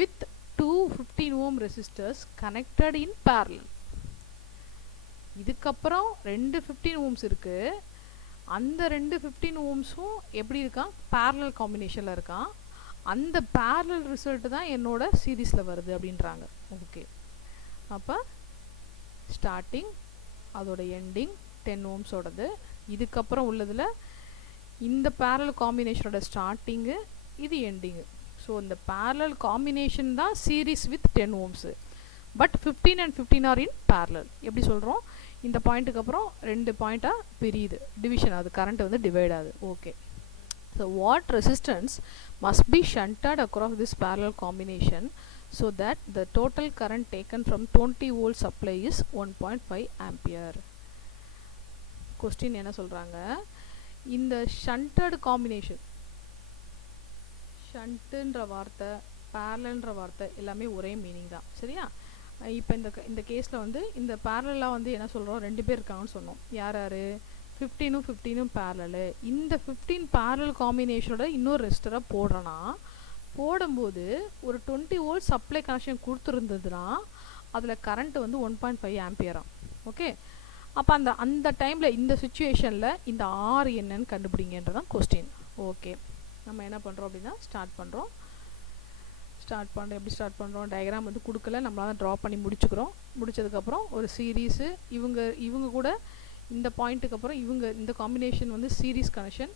with 2 15 ohm resistors connected in parallel. இதுக்கப்புறம் 2 15 ohms இருக்குது. அந்த 2 15 ohmஸும் எப்படி இருக்கான், பேரலல் காம்பினேஷனில் இருக்கான். அந்த பேரலல் ரிசல்ட் தான் என்னோட சீரீஸில் வருது அப்படின்றாங்க. ஓகே, அப்போ ஸ்டார்டிங் அதோட எண்டிங் 10 ohmஸோடது. இதுக்கப்புறம் உள்ளதில் இந்த பேரலல் காம்பினேஷனோட ஸ்டார்டிங்கு, இது எண்டிங்கு. ஸோ இந்த பேரலல் காம்பினேஷன் தான் series with 10 ohms. But 15 and 15 are in parallel. எப்படி சொல்கிறோம், இந்த பாயிண்ட்டுக்கு அப்புறம் 2 பாயிண்ட்டாக பிரியுது, டிவிஷன் ஆகுது, கரண்ட் வந்து டிவைட் ஆகுது. Okay, so what resistance must be shunted across this parallel combination so that the total current taken from 20 volt supply is 1.5 ampere. Question என்ன சொல்றாங்க, இந்த shunted combination, ஷண்ட்டுன்ற வார்த்தை பேரலன்ற வார்த்தை எல்லாமே ஒரே மீனிங் தான், சரியா? இப்போ இந்த கேஸில் வந்து இந்த பேரலாக வந்து என்ன சொல்கிறோம், 2 பேர் இருக்காங்கன்னு சொன்னோம். யார் யார்? 15ம் 15ம் பேரலு. இந்த 15 பேரல் காம்பினேஷனோட இன்னொரு ரெசிஸ்டராக போடுறோன்னா, போடும்போது ஒரு 20 வோல்ட் சப்ளை கனெக்ஷன் கொடுத்துருந்ததுன்னா அதில் கரண்ட் வந்து 1.5 ஆம்பியராம். ஓகே, அப்போ அந்த டைமில் இந்த சுச்சுவேஷனில் இந்த ஆர் என்னன்னு கண்டுபிடிங்கன்றதான் கொஸ்டின். ஓகே, நம்ம என்ன பண்ணுறோம் அப்படின்னா ஸ்டார்ட் பண்ணுறோம். எப்படி ஸ்டார்ட் பண்ணுறோம், டயக்ராம் வந்து கொடுக்கல, நம்மளால் ட்ரா பண்ணி முடிச்சுக்கிறோம். முடிச்சதுக்கப்புறம் ஒரு சீரீஸு இவங்க கூட இந்த பாயிண்ட்டுக்கு அப்புறம் இந்த காம்பினேஷன் வந்து சீரீஸ் கனெக்ஷன்.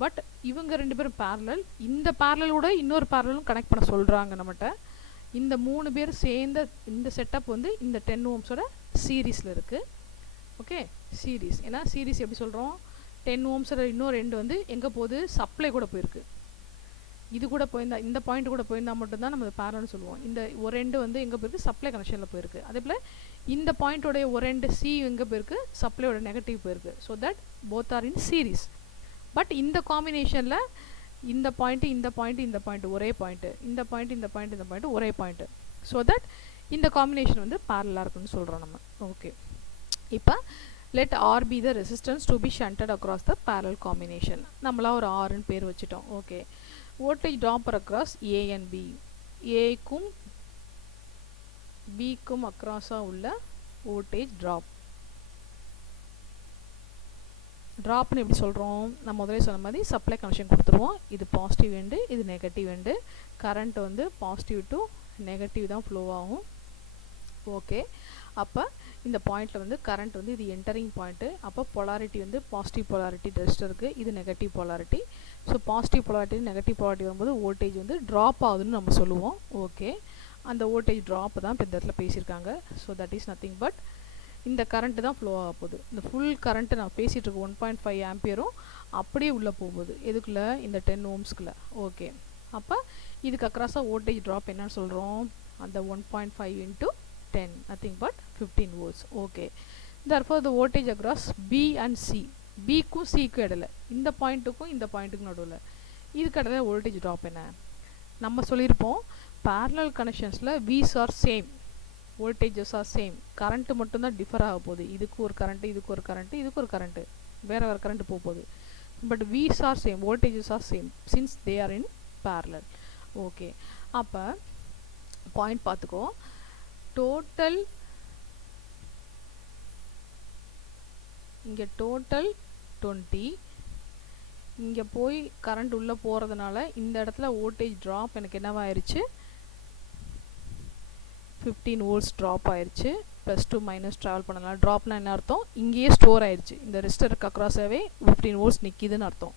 பட் இவங்க 2 பேரும் பேரலல். இந்த பேரலோட இன்னொரு பேரலும் கனெக்ட் பண்ண சொல்கிறாங்க நம்மகிட்ட. இந்த 3 பேர் சேர்ந்த இந்த செட்டப் வந்து இந்த 10 ohmஸோட சீரீஸில் இருக்குது. Okay, series. ஏன்னா சீரீஸ் எப்படி சொல்கிறோம், 10 ohmஸோட இன்னொரு ரெண்டு வந்து எங்கே போகுது, சப்ளை கூட போயிருக்கு. இது கூட போயிருந்தா, இந்த பாயிண்ட் கூட போயிருந்தால் மட்டும்தான் நம்ம பேரல்னு சொல்லுவோம். இந்த ஒரு ரெண்டு வந்து எங்கே போயிருக்கு, சப்ளை கனெக்ஷனில் போயிருக்கு. அதே போல் இந்த பாயிண்ட்டோடைய ஒரு ரெண்டு சி எங்கே போயிருக்கு, சப்ளையோட நெகட்டிவ் போயிருக்கு. So that both are in series. But இந்த காம்பினேஷனில் இந்த பாயிண்ட் ஒரே பாயிண்ட்டு, இந்த பாயிண்ட் ஒரே பாயிண்ட்டு. ஸோ தட் இந்த காம்பினேஷன் வந்து பேரலாக இருக்குன்னு சொல்கிறோம் நம்ம. ஓகே, இப்போ let R be the resistance to be shunted across the parallel combination. நம்மளா ஒரு Rன்னு பேர் வச்சுட்டோம். Okay, voltage drop across A and B. Aக்கும் Bக்கும் அக்ராஸா உள்ள voltage drop. ட்ராப்னு எப்படி சொல்கிறோம், நம்ம முதலே சொன்ன மாதிரி சப்ளை கனெக்ஷன் கொடுத்துருவோம். இது பாசிட்டிவ் எண்டு, இது நெகட்டிவ் எண்டு. கரண்ட் வந்து பாசிட்டிவ் டு நெகட்டிவ் தான் ஃப்ளோ ஆகும். ஓகே, அப்போ இந்த பாயிண்டில் வந்து கரண்ட் வந்து இது என்டரிங் பாயிண்ட்டு. அப்போ பொலாரிட்டி வந்து பாசிட்டிவ் பொலாரிட்டி ரெசிஸ்டருக்கு, இது negative polarity. So positive polarity negative polarity வரும்போது வோல்டேஜ் வந்து ட்ராப் ஆகுதுன்னு நம்ம சொல்லுவோம். ஓகே, அந்த வோல்டேஜ் ட்ராப் தான் இப்போ இந்த இடத்துல பேசியிருக்காங்க. So that is nothing but இந்த கரண்ட்டு தான் ஃப்ளோ ஆக போகுது. இந்த ஃபுல் கரண்ட்டு நான் பேசிகிட்டு இருக்கேன் 1.5 ஆம்பியரும் அப்படியே உள்ளே போகுது. எதுக்குள்ளே, இந்த 10 ohmsக்குள்ளே. ஓகே, அப்போ இதுக்கு அக்ராஸாக வோல்டேஜ் ட்ராப் என்னன்னு சொல்கிறோம், அந்த 1.5 into 10 nothing but 15 volts. Okay, therefore the voltage across B and C, Bக்கும் Cக்கும் இடையில, இந்த பாயிண்ட்டுக்கும் இந்த பாயிண்ட்டுக்கும் நடுவில் இதுக்கு இடையில வோல்டேஜ் ட்ராப் என்ன நம்ம சொல்லியிருப்போம். parallel connectionsல V's are same, voltages are same, current மட்டும்தான் டிஃபர் ஆக போகுது. இதுக்கு ஒரு கரண்ட்டு, இதுக்கு ஒரு கரண்ட்டு, இதுக்கு ஒரு கரண்ட்டு, வேறு கரண்ட்டு போக போகுது. But V's are same, voltages are same since they are in parallel. Okay, அப்போ பாயிண்ட் பார்த்துக்கோ. டோட்டல் இங்கே டோட்டல் 20, இங்கே போய் கரண்ட் உள்ளே போகிறதுனால இந்த இடத்துல வோல்டேஜ் ட்ராப் எனக்கு என்னவாயிருச்சு, 15 volts ட்ராப் ஆயிடுச்சு. +2 மைனஸ் ட்ராவல் பண்ணலாம். ட்ராப்னா என்ன அர்த்தம், இங்கேயே ஸ்டோர் ஆயிடுச்சு. இந்த ரெசிஸ்டருக்கு அக்ராஸாகவே 15 volts நிற்கிதுன்னு அர்த்தம்.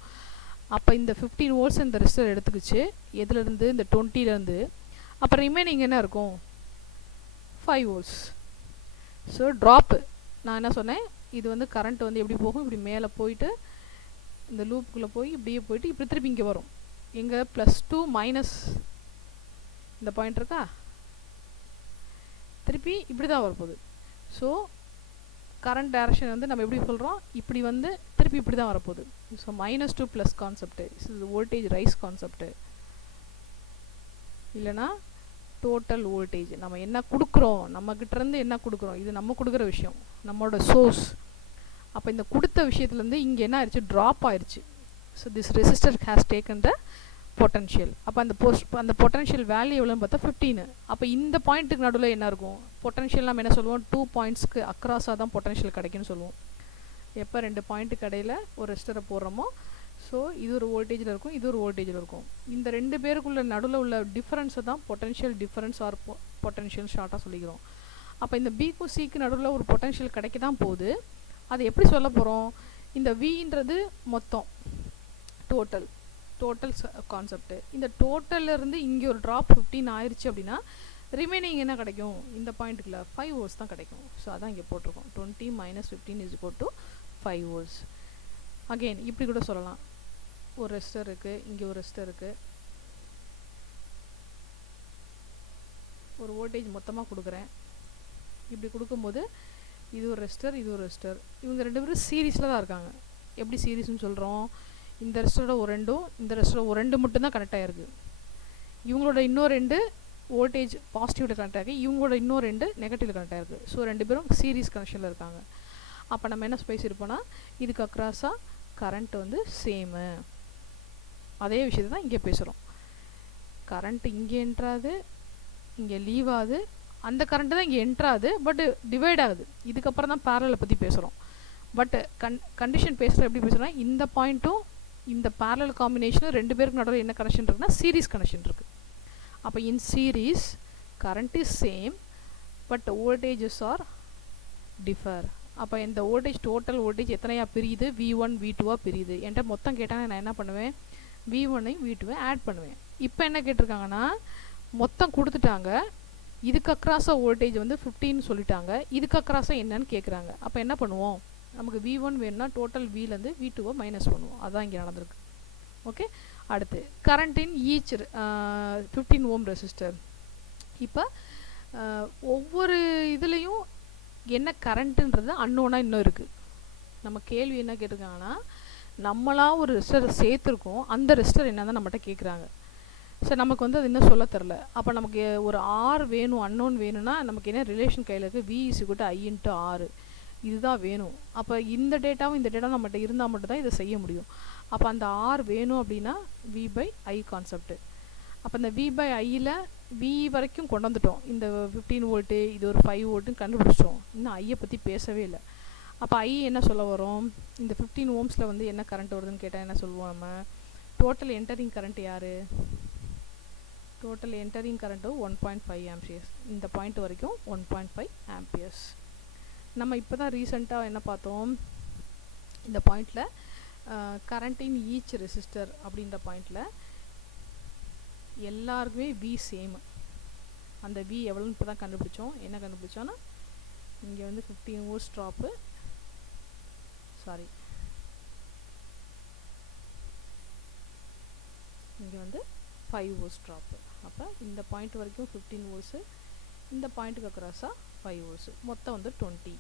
அப்போ இந்த 15 volts இந்த ரெசிஸ்டர் எடுத்துக்கிச்சு. எதுலேருந்து, இந்த 20லேருந்து. அப்போ ரிமைனிங் என்ன இருக்கும், 5 volts. ஸோ ட்ராப்பு நான் என்ன சொன்னேன், இது வந்து கரண்ட் வந்து எப்படி போகும், இப்படி மேலே போயிட்டு இந்த லூப்புக்குள்ளே போய் இப்படியே போயிட்டு இப்படி திருப்பி இங்கே வரும். எங்கே, +2 மைனஸ் இந்த பாயிண்ட் இருக்கா, திருப்பி இப்படி தான் வரப்போகுது. ஸோ கரண்ட் டைரக்ஷன் வந்து நம்ம எப்படி சொல்கிறோம், இப்படி வந்து திருப்பி இப்படி தான் வரப்போகுது. ஸோ -2 ப்ளஸ் கான்செப்ட்டு, இது வோல்டேஜ் ரைஸ் கான்செப்ட்டு. இல்லைனா டோட்டல் வோல்டேஜ் நம்ம என்ன கொடுக்குறோம், நம்மக்கிட்டேருந்து என்ன கொடுக்குறோம், இது நம்ம கொடுக்குற விஷயம், நம்மளோட சோர்ஸ். அப்போ இந்த கொடுத்த விஷயத்துலேருந்து இங்கே என்ன ஆயிடுச்சு, ட்ராப் ஆயிடுச்சு. So this resistor has taken the potential. அப்போ அந்த பொட்டன்ஷியல் வேல்யூ எவ்வளோன்னு பார்த்தா 15. அப்போ இந்த பாயிண்ட்டுக்கு நடுவில் என்ன இருக்கும், பொட்டன்ஷியல் நம்ம என்ன சொல்லுவோம், 2 பாயிண்ட்ஸ்க்கு அக்ராஸாக தான் பொட்டன்ஷியல் கிடைக்குன்னு சொல்லுவோம். எப்போ 2 பாயிண்ட்டுக்கு இடையில் ஒரு ரெசிஸ்டரை போடுறோமோ, ஸோ இது ஒரு வோல்டேஜில் இருக்கும், இது ஒரு வோல்டேஜில் இருக்கும். இந்த 2 பேருக்குள்ள நடுவில் உள்ள டிஃபரன்ஸை தான் பொட்டன்ஷியல் டிஃபரன்ஸ் ஆர் பொட்டன்ஷியல் ஷார்ட்டாக சொல்லிக்கிறோம். அப்போ இந்த பிக்கும் சிக்கு நடுவில் ஒரு பொட்டன்ஷியல் கிடைக்க தான் போகுது. அது எப்படி சொல்ல போகிறோம், இந்த வின்றது மொத்தம் டோட்டல் கான்செப்ட்டு. இந்த டோட்டல்லேருந்து இங்கே ஒரு ட்ராப் 15 ஆயிடுச்சு அப்படின்னா ரிமைனிங் என்ன கிடைக்கும், இந்த பாயிண்ட்டுக்குள்ள 5 volts தான் கிடைக்கும். ஸோ அதான் இங்கே போட்டிருக்கோம், 20 - 15 = 5 volts. அகெயின் இப்படி கூட சொல்லலாம், ஒரு ரெசிஸ்டர் இருக்குது, இங்கே ஒரு ரெசிஸ்டர் இருக்குது, ஒரு வோல்டேஜ் மொத்தமாக கொடுக்குறேன். இப்படி கொடுக்கும்போது இது ஒரு ரெசிஸ்டர், இது ஒரு ரெசிஸ்டர். இவங்க ரெண்டு பேரும் சீரீஸில் தான் இருக்காங்க. எப்படி சீரீஸ்னு சொல்கிறோம்? இந்த ரெசிஸ்டரோட ஒரு ரெண்டும் இந்த ரெசிஸ்டரோட ஒரு ரெண்டு மட்டும்தான் கனெக்ட் ஆகிருக்கு. இவங்களோட இன்னொரு ரெண்டு வோல்டேஜ் பாசிட்டிவில் கனெக்ட் ஆகி இவங்களோட இன்னொரு ரெண்டு நெகட்டிவில் கனெக்ட் ஆகிருக்கு. ஸோ ரெண்டு பேரும் சீரீஸ் கனெக்ஷனில் இருக்காங்க. அப்போ நம்ம என்ன பேசியிருப்போம்னா இதுக்கு அக்ராஸாக கரண்ட் வந்து சேமு. அதே விஷயத்தை தான் இங்கே பேசுகிறோம். கரண்ட் இங்கே என்ட்ராது, இங்கே லீவ் ஆகுது. அந்த கரண்ட்டு தான் இங்கே என்ட்ராது, பட் டிவைட் ஆகுது. இதுக்கப்புறம் தான் பேரலை பற்றி பேசுகிறோம். பட் கண்டிஷன் பேசுகிற எப்படி பேசுகிறோன்னா இந்த பாயிண்ட்டும் இந்த பேரலல் காம்பினேஷனும் ரெண்டு பேருக்கு நடுவில் என்ன கனெக்ஷன் இருக்குன்னா சீரீஸ் கனெக்ஷன் இருக்குது. அப்போ in series current is same but voltages are differ. அப்போ இந்த வோல்டேஜ் டோட்டல் வோல்டேஜ் எத்தனையாக பிரியுது? V1 V2 பிரியுது. என்கிட்ட மொத்தம் கேட்டாங்க, நான் என்ன பண்ணுவேன்? V1ஐயும் V2ஐயும் ஆட் பண்ணுவேன். இப்போ என்ன கேட்டிருக்காங்கன்னா மொத்தம் கொடுத்துட்டாங்க, இதுக்கு அக்ராஸாக வோல்டேஜ் வந்து 15 சொல்லிட்டாங்க, இதுக்கு அக்ராஸாக என்னன்னு கேட்குறாங்க. அப்போ என்ன பண்ணுவோம்? நமக்கு V1 வேணும்னா டோட்டல் Vலேருந்து V2 மைனஸ் பண்ணுவோம். அதான் இங்கே நடந்திருக்கு. ஓகே, அடுத்து current in each 15 ohm resistor. இப்போ ஒவ்வொரு இதுலேயும் என்ன கரண்ட்டுன்றது அன்னோனாக இன்னும் இருக்குது. நம்ம கேள்வி என்ன கேட்டிருக்காங்கன்னா நம்மளாக ஒரு ரெசிஸ்டர் சேர்த்துருக்கோம், அந்த ரெசிஸ்டர் என்ன தான் நம்மகிட்ட கேட்குறாங்க. சரி, நமக்கு வந்து அது இன்னும் சொல்ல தெரில. அப்போ நமக்கு ஒரு ஆர் வேணும், அன்னோன் வேணும்னா நமக்கு என்ன ரிலேஷன் கையில் இருக்குது? V=I/R. இதுதான் வேணும். அப்போ இந்த டேட்டாவும் இந்த டேட்டாவும் நம்மகிட்ட இருந்தால் மட்டும் தான் இதை செய்ய முடியும். அப்போ அந்த ஆர் வேணும் அப்படின்னா V/I கான்செப்ட். அப்போ இந்த V/Iயில் V வரைக்கும் கொண்டு வந்துட்டோம். இந்த 15 வோல்ட்டு, இது ஒரு 5 வோல்ட்டுன்னு கண்டுபிடிச்சிட்டோம். இன்னும் ஐயை பற்றி பேசவே இல்லை. அப்போ ஐ என்ன சொல்ல வரும்? இந்த 15 ஓம்ஸில் வந்து என்ன கரண்ட் வருதுன்னு கேட்டால் என்ன சொல்லுவோம்? நம்ம டோட்டல் என்டரிங் கரண்ட் யார்? Total entering current 1.5 amperes. இந்த பாயிண்ட் வரைக்கும் 1.5 ஆம்பியர்ஸ். நம்ம இப்போ தான் ரீசெண்டாக என்ன பார்த்தோம்? இந்த பாயிண்டில் கரண்ட் இன் ஈச் ரெசிஸ்டர் அப்படின்ற பாயிண்டில் எல்லாருக்குமே V சேம். அந்த V எவ்வளோன்னு இப்போ தான் கண்டுபிடிச்சோம். என்ன கண்டுபிடிச்சோன்னா இங்கே வந்து 15 வோல்ட்ஸ் ட்ராப்பு, சாரி இங்கே வந்து 5 வோல்ட்ஸ் ட்ராப்பு. அப்போ இந்த பாயிண்ட் வரைக்கும் 15 வோல்ட்ஸு, இந்த பாயிண்ட்டுக்கு அக்ராஸாக 5 வோல்ட்ஸு, மொத்தம் வந்து 20.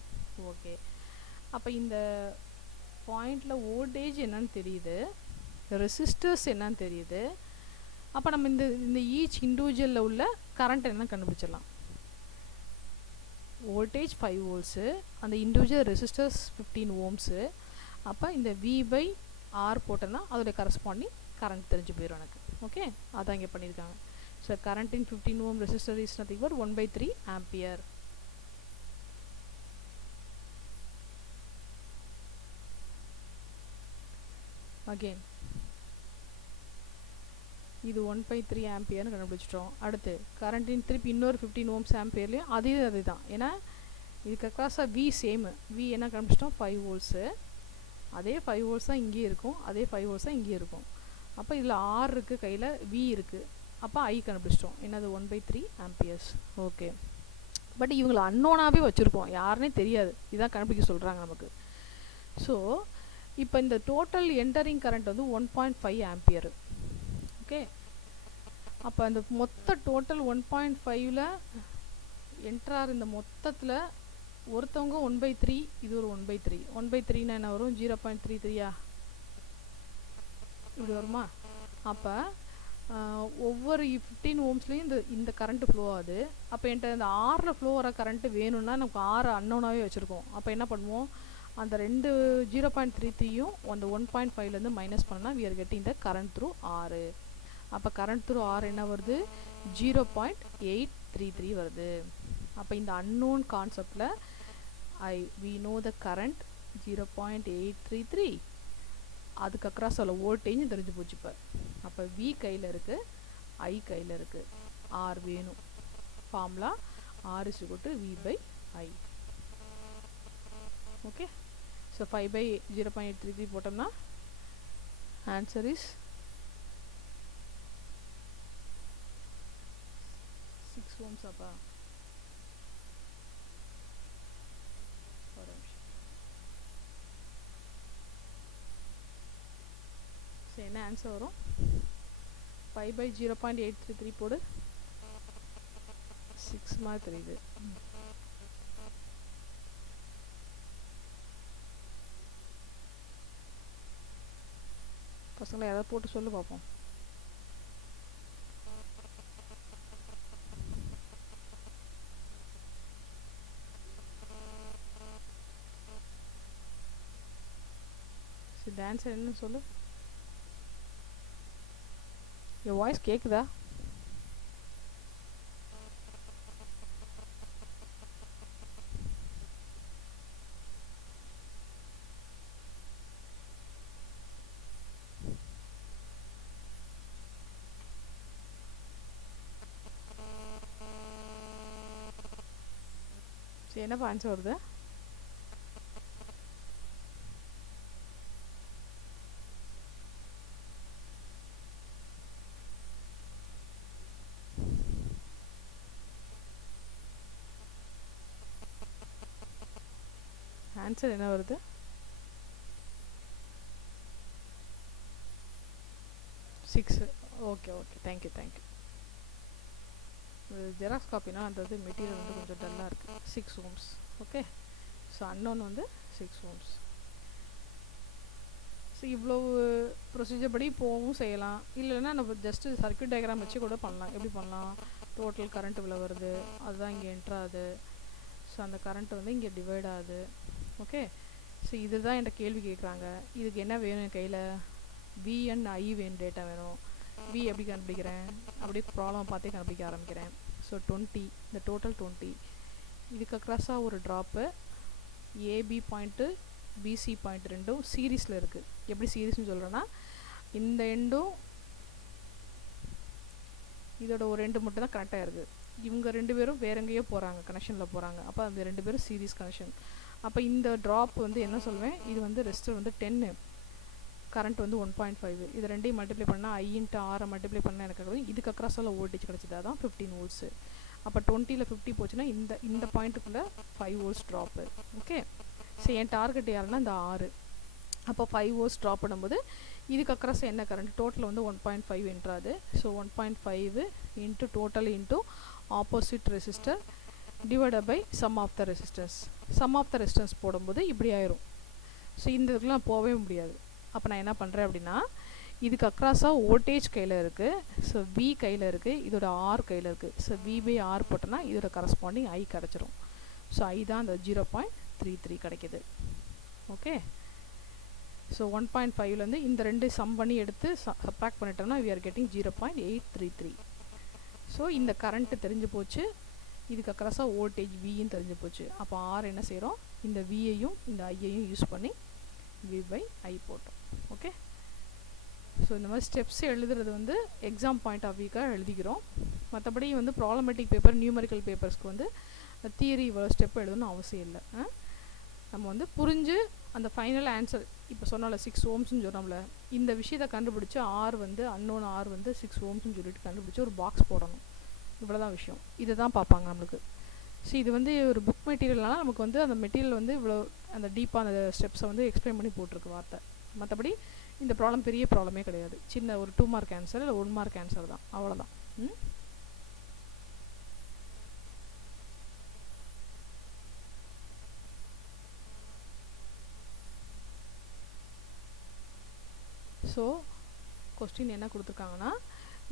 ஓகே, அப்போ இந்த பாயிண்டில் வோல்டேஜ் என்னன்னு தெரியுது, ரெசிஸ்டர்ஸ் என்னன்னு தெரியுது. அப்போ நம்ம இந்த ஈச் இண்டிவிஜுவலில் உள்ள கரண்ட் என்ன கண்டுபிடிச்சிடலாம். வோல்டேஜ் 5 வோல்ட்ஸு, அந்த இண்டிவிஜுவல் ரெசிஸ்டர்ஸ் 15 ஓம்ஸு. அப்போ இந்த V/R போட்டோன்னா அதோடைய கரஸ்பாண்டிங் கரண்ட் தெரிஞ்சு போயிடும் எனக்கு. ஓகே, அதான் இங்கே பண்ணியிருக்காங்க. So current in 15 ohm resistor is nothing but 1/3 ampere. Again இது 1/3 ஆம்பியர்னு கண்டுபிடிச்சிட்டோம். அடுத்து கரண்டின் திருப்பி இன்னொரு 15 ஓம்ஸ் ஆம்பியர்லேயும் அதுதான். ஏன்னா இதுக்கு அக்ராஸாக V சேமு. V என்ன கண்டுபிடிச்சிட்டோம்? 5 வோல்ட்ஸு. அதே 5 வோல்ட்ஸ் தான் இங்கேயும் இருக்கும், அதே 5 வோல்ட்ஸ் தான் இங்கேயும் இருக்கும். அப்போ இதில் R இருக்குது, கையில் V இருக்குது. அப்போ I கண்டுபிடிச்சிட்டோம். என்னது? 1/3 ஆம்பியர்ஸ். ஓகே, பட் இவங்களை அன்னோனாகவே வச்சுருப்போம், யாருன்னே தெரியாது. இதான் கண்டுபிடிக்க சொல்கிறாங்க நமக்கு. ஸோ இப்போ இந்த டோட்டல் என்டரிங் கரண்ட் வந்து 1.5 ஆம்பியர். ஓகே, அப்போ அந்த மொத்த டோட்டல் 1.5ல் என்ட்ரார் இந்த மொத்தத்தில் ஒருத்தவங்க 1/3, இது ஒரு 1/3. 1/3னா என்ன வரும்? 0.33 இப்படி வருமா? அப்போ ஒவ்வொரு 15 ஓம்ஸ்லேயும் இந்த கரண்ட்டு ஃப்ளோ ஆகுது. அப்போ என்கிட்ட இந்த ஆரில் ஃப்ளோ வர கரண்ட்டு வேணும்னா நமக்கு ஆறு அன்னோனாகவே வச்சுருக்கோம். அப்போ என்ன பண்ணுவோம்? அந்த ரெண்டு 0.33யும் அந்த 1.5லேருந்து மைனஸ் பண்ணால் we are getting the current through R. அப்போ கரண்ட் த்ரூ R என்ன வருது? 0.833 வருது. அப்போ இந்த அன்னோன் கான்செப்டில் we know the current 0.833, அதுக்கு அக்ராஸ் உள்ள வோல்டேஜும் தெரிஞ்சு போச்சு. இப்போ அப்போ V கையில் இருக்குது, I கையில் இருக்குது, R வேணும். Formula R is equal to V/I. Okay, so 5/0.833 போட்டோம்னா ஆன்சர் இஸ் 6 ohms. அப்பா ஸோ என்ன ஆன்சர் வரும்? 5/0.833 போடு, 6 மாதிரி தெரியுது. பசங்களை யாராவது போட்டு சொல்லு பார்ப்போம். சரி டான்ஸர் என்ன சொல்லு. என் வாய்ஸ் கேட்குதா? சரி என்னப்பா ஆன்சர் வருது? ஆன்சர் என்ன வருது? Six. Okay okay, thank you thank you. Xerox காப்பினா அந்த இது மெட்டீரியல் வந்து கொஞ்சம் டல்லாக இருக்குது. 6 ohms. ஓகே, ஸோ அன்னோன் வந்து 6 ohms. ஸோ இவ்வளோ ப்ரொசீஜர் படி போகவும் செய்யலாம். இல்லைன்னா நம்ம ஜஸ்ட்டு சர்க்யூட் டயக்ராம் வச்சு கூட பண்ணலாம். எப்படி பண்ணலாம்? டோட்டல் கரண்ட் இவ்வளோ வருது, அதுதான் இங்கே என்ட்ராகுது. ஸோ அந்த கரண்ட் வந்து இங்கே டிவைட் ஆகுது. ஓகே, ஸோ இதுதான் என்கிட்ட கேள்வி கேட்குறாங்க. இதுக்கு என்ன வேணும் என் கையில்? V and I வேணும், டேட்டா வேணும். V எப்படி கண்டுபிடிக்கிறேன்? அப்படியே ப்ராப்ளம் பார்த்தே கண்டுபிடிக்க ஆரம்பிக்கிறேன். ஸோ 20, இந்த டோட்டல் 20. இதுக்கு அக்ராஸாக ஒரு drop, AB point BC point ரெண்டும் சீரீஸில் இருக்குது. எப்படி சீரீஸ்னு சொல்கிறேன்னா, இந்த எண்டும் இதோட ஒரு ரெண்டு மட்டும் தான் கனெக்டாக இருக்குது. இவங்க ரெண்டு பேரும் வேற எங்கேயோ போகிறாங்க, கனெக்ஷனில் போகிறாங்க. அப்போ அந்த ரெண்டு பேரும் சீரீஸ் கனெக்ஷன். அப்போ இந்த ட்ராப் வந்து என்ன சொல்வேன்? இது வந்து ரெஸ்டர் வந்து 10, கரண்ட் வந்து 1.5. இது ரெண்டையும் மல்டிப்ளை பண்ணால் I × R மல்டிப்ளை பண்ணால் எனக்கு இதுக்கு அக்ராஸால் வோல்டேஜ் கிடச்சிது. அதான் 15 volts. அப்போ 20ல் 50 போச்சுன்னா இந்த பாயிண்ட்டுக்குள்ளே 5 volts ட்ராப்பு. ஓகே, ஸோ என் டார்கெட் யாருன்னா இந்த 6. அப்போ 5 volts ட்ராப் பண்ணும்போது இதுக்கு அக்ராஸ் என்ன கரண்ட்? டோட்டல் வந்து 1.5 என்ட்ராது. So 1.5 into total into opposite resistor divided by sum of the resistance. Sum of the resistance போடும்போது இப்படி ஆயிரும். ஸோ இந்த இதுக்குலாம் போகவே முடியாது. அப்போ நான் என்ன பண்ணுறேன் அப்படின்னா, இதுக்கு அக்ராஸாக வோல்டேஜ் கையில் இருக்குது. ஸோ V கையில் இருக்குது, இதோட R கையில் இருக்குது. ஸோ V/R போட்டோன்னா இதோட கரஸ்பாண்டிங் I கிடச்சிரும். ஸோ I தான் அந்த 0.33 கிடைக்கிது. ஓகே, ஸோ 1.5லேருந்து இந்த ரெண்டு சம் பண்ணி எடுத்து சப்ராக்ட் பண்ணிட்டோம்னா we are getting 0.833. ஸோ இந்த கரண்ட்டு தெரிஞ்சு போச்சு, இதுக்கு அக்ராஸாக வோல்டேஜ் Vயும் தெரிஞ்சு போச்சு. அப்போ R என்ன செய்கிறோம்? இந்த Vயையும் இந்த ஐயையும் யூஸ் பண்ணி V/I போட்டோம். ஓகே, ஸோ இந்த மாதிரி ஸ்டெப்ஸ் எழுதுறது வந்து எக்ஸாம் பாயிண்ட் ஆஃப் வியூக்காக எழுதிக்கிறோம். மற்றபடி வந்து ப்ராப்ளமேட்டிக் பேப்பர், நியூமரிக்கல் பேப்பர்ஸ்க்கு வந்து தியரி இவ்வளோ ஸ்டெப் எழுதணும்னு அவசியம் இல்லை. நம்ம வந்து புரிஞ்சு அந்த ஃபைனல் ஆன்சர் இப்போ சொன்னோம்ல 6 ohmsன்னு சொன்னோம்ல, இந்த விஷயத்தை கண்டுபிடிச்சி R வந்து அன்னோன் R வந்து 6 ohmsன்னு சொல்லிட்டு கண்டுபிடிச்சி ஒரு பாக்ஸ் போடணும். இவ்வளோதான் விஷயம். இதை தான் பார்ப்பாங்க நம்மளுக்கு. ஸோ இது வந்து ஒரு புக் மெட்டீரியல்னால நமக்கு வந்து அந்த மெட்டீரியல் வந்து இவ்வளோ அந்த டீப்பாக அந்த ஸ்டெப்ஸை வந்து எக்ஸ்பிளைன் பண்ணி போட்டிருக்கு வார்த்தை. மற்றபடி இந்த ப்ராப்ளம் பெரிய ப்ராப்ளமே கிடையாது. சின்ன ஒரு 2 mark ஆன்சர் இல்லை 1 mark ஆன்சர் தான், அவ்வளோதான். ஸோ கொஸ்டின் என்ன கொடுத்துருக்காங்கன்னா,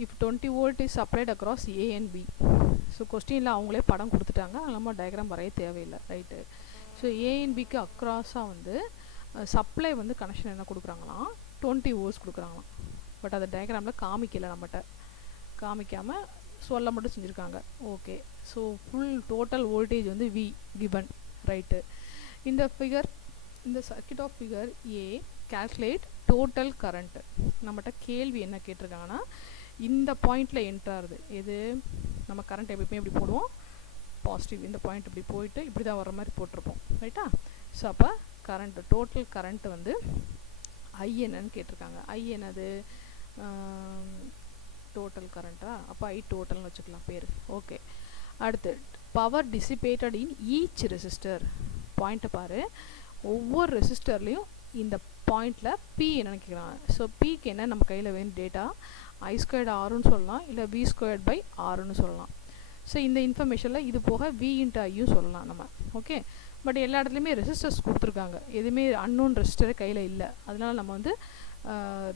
if 20 volt is supplied across A and B. So கொஸ்டினில் அவங்களே படம் கொடுத்துட்டாங்க, நம்ம டயக்ராம் வரைய தேவையில்லை. ரைட்டு. ஸோ A and Bக்கு அக்ராஸாக வந்து சப்ளை வந்து கனெக்ஷன் என்ன கொடுக்குறாங்களாம்? 20 volts கொடுக்குறாங்களாம். பட் அதை டயக்ராமில் காமிக்கலை, நம்மகிட்ட காமிக்காமல் சொல்ல மட்டும் செஞ்சுருக்காங்க. Okay, so full total voltage வந்து V given. ரைட்டு. இந்த ஃபிகர், இந்த circuit of figure A calculate total current. நம்மகிட்ட கேள்வி என்ன கேட்டிருக்காங்கன்னா, இந்த பாயிண்டில் என்ட்ராகுது எது? நம்ம கரண்ட் எப்பயுமே இப்படி போடுவோம், பாசிட்டிவ். இந்த பாயிண்ட் இப்படி போயிட்டு இப்படி தான் வர மாதிரி போட்டிருப்போம். ரைட்டா? ஸோ அப்போ கரண்ட்டு, டோட்டல் கரண்ட்டு வந்து I என்னன்னு கேட்டிருக்காங்க. I என்னது? டோட்டல் கரண்ட்டா? அப்போ I டோட்டல்னு வச்சுக்கலாம் பேர். ஓகே, அடுத்து power dissipated in each resistor. பாயிண்ட்டை பாரு, ஒவ்வொரு ரெசிஸ்டர்லேயும் இந்த பாயிண்டில் P என்னன்னு கேட்குறாங்க. ஸோ Pக்கு என்ன நம்ம கையில் வேணும் டேட்டா? I² Rன்னு சொல்லலாம், இல்லை V² / Rன்னு சொல்லலாம். ஸோ இந்த இன்ஃபர்மேஷனில் இது போக V இன்ட்டு ஐயும் சொல்லலாம் நம்ம. ஓகே, பட் எல்லா இடத்துலையுமே ரெசிஸ்டர்ஸ் கொடுத்துருக்காங்க, எதுவுமே அன்னோன் ரெசிஸ்டரே கையில் இல்லை. அதனால நம்ம வந்து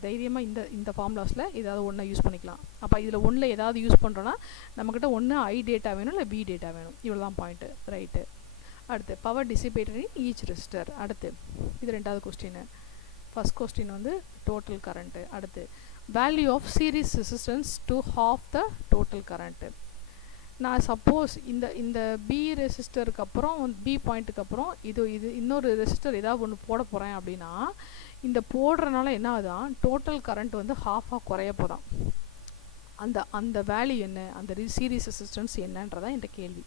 தைரியமாக இந்த ஃபார்முலாஸில் ஏதாவது ஒன்றை யூஸ் பண்ணிக்கலாம். அப்போ இதில் ஒன்றில் ஏதாவது யூஸ் பண்ணுறோன்னா நம்மக்கிட்ட ஒன்று ஐ டேட்டா வேணும் இல்லை V டேட்டா வேணும். இவ்வளோ தான் பாயிண்ட்டு. ரைட்டு. அடுத்து power dissipated in each resistor. அடுத்து இது ரெண்டாவது கொஸ்டின். ஃபர்ஸ்ட் கொஸ்டின் வந்து டோட்டல் கரண்ட்டு. அடுத்து value of series resistance to half the total current. நான் சப்போஸ் இந்த பி ரெசிஸ்டருக்கு அப்புறம் பி பாயிண்ட்டுக்கு அப்புறம் இது இன்னொரு ரெசிஸ்டர் ஏதாவது ஒன்று போட போகிறேன் அப்படின்னா இந்த போடுறதுனால என்ன ஆகுதான், டோட்டல் கரண்ட் வந்து ஹாஃபாக குறைய போதான். அந்த வேல்யூ என்ன, அந்த சீரீஸ் ரெசிஸ்டன்ஸ் என்னன்றதான் இந்த கேள்வி.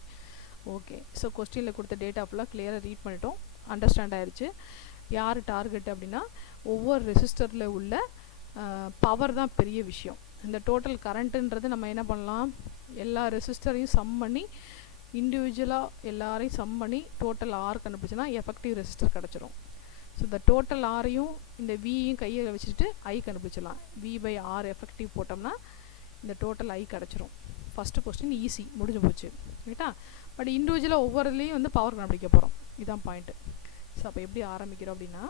ஓகே, ஸோ கொஸ்டினில் கொடுத்த டேட்டா ஃபுல்லாக கிளியராக ரீட் பண்ணிட்டோம், அண்டர்ஸ்டாண்ட் ஆயிடுச்சு. யார் டார்கெட் அப்படின்னா ஒவ்வொரு ரெசிஸ்டரில் உள்ள பவர் தான் பெரிய விஷயம். இந்த டோட்டல் கரண்ட்டுன்றது நம்ம என்ன பண்ணலாம், எல்லா ரெசிஸ்டரையும் சம் பண்ணி இண்டிவிஜுவலாக எல்லாரையும் சம் பண்ணி டோட்டல் ஆர் கண்டுபிடிச்சினா எஃபெக்டிவ் ரெசிஸ்டர் கிடச்சிரும். ஸோ இந்த டோட்டல் ஆரையும் இந்த வியும் கையில் வச்சுட்டு ஐ கண்டுபிடிச்சிடலாம். V/R எஃபெக்டிவ் போட்டோம்னா இந்த டோட்டல் ஐ கிடச்சிரும். ஃபஸ்ட்டு கொஸ்டின் ஈஸி, முடிஞ்சு போச்சு. ரைட்டா? பட் இண்டிவிஜுவலாக ஒவ்வொரு இதுலேயும் வந்து பவர் கண்டுபிடிக்க போகிறோம். இதுதான் பாயிண்ட்டு. ஸோ அப்போ எப்படி ஆரம்பிக்கிறோம் அப்படின்னா,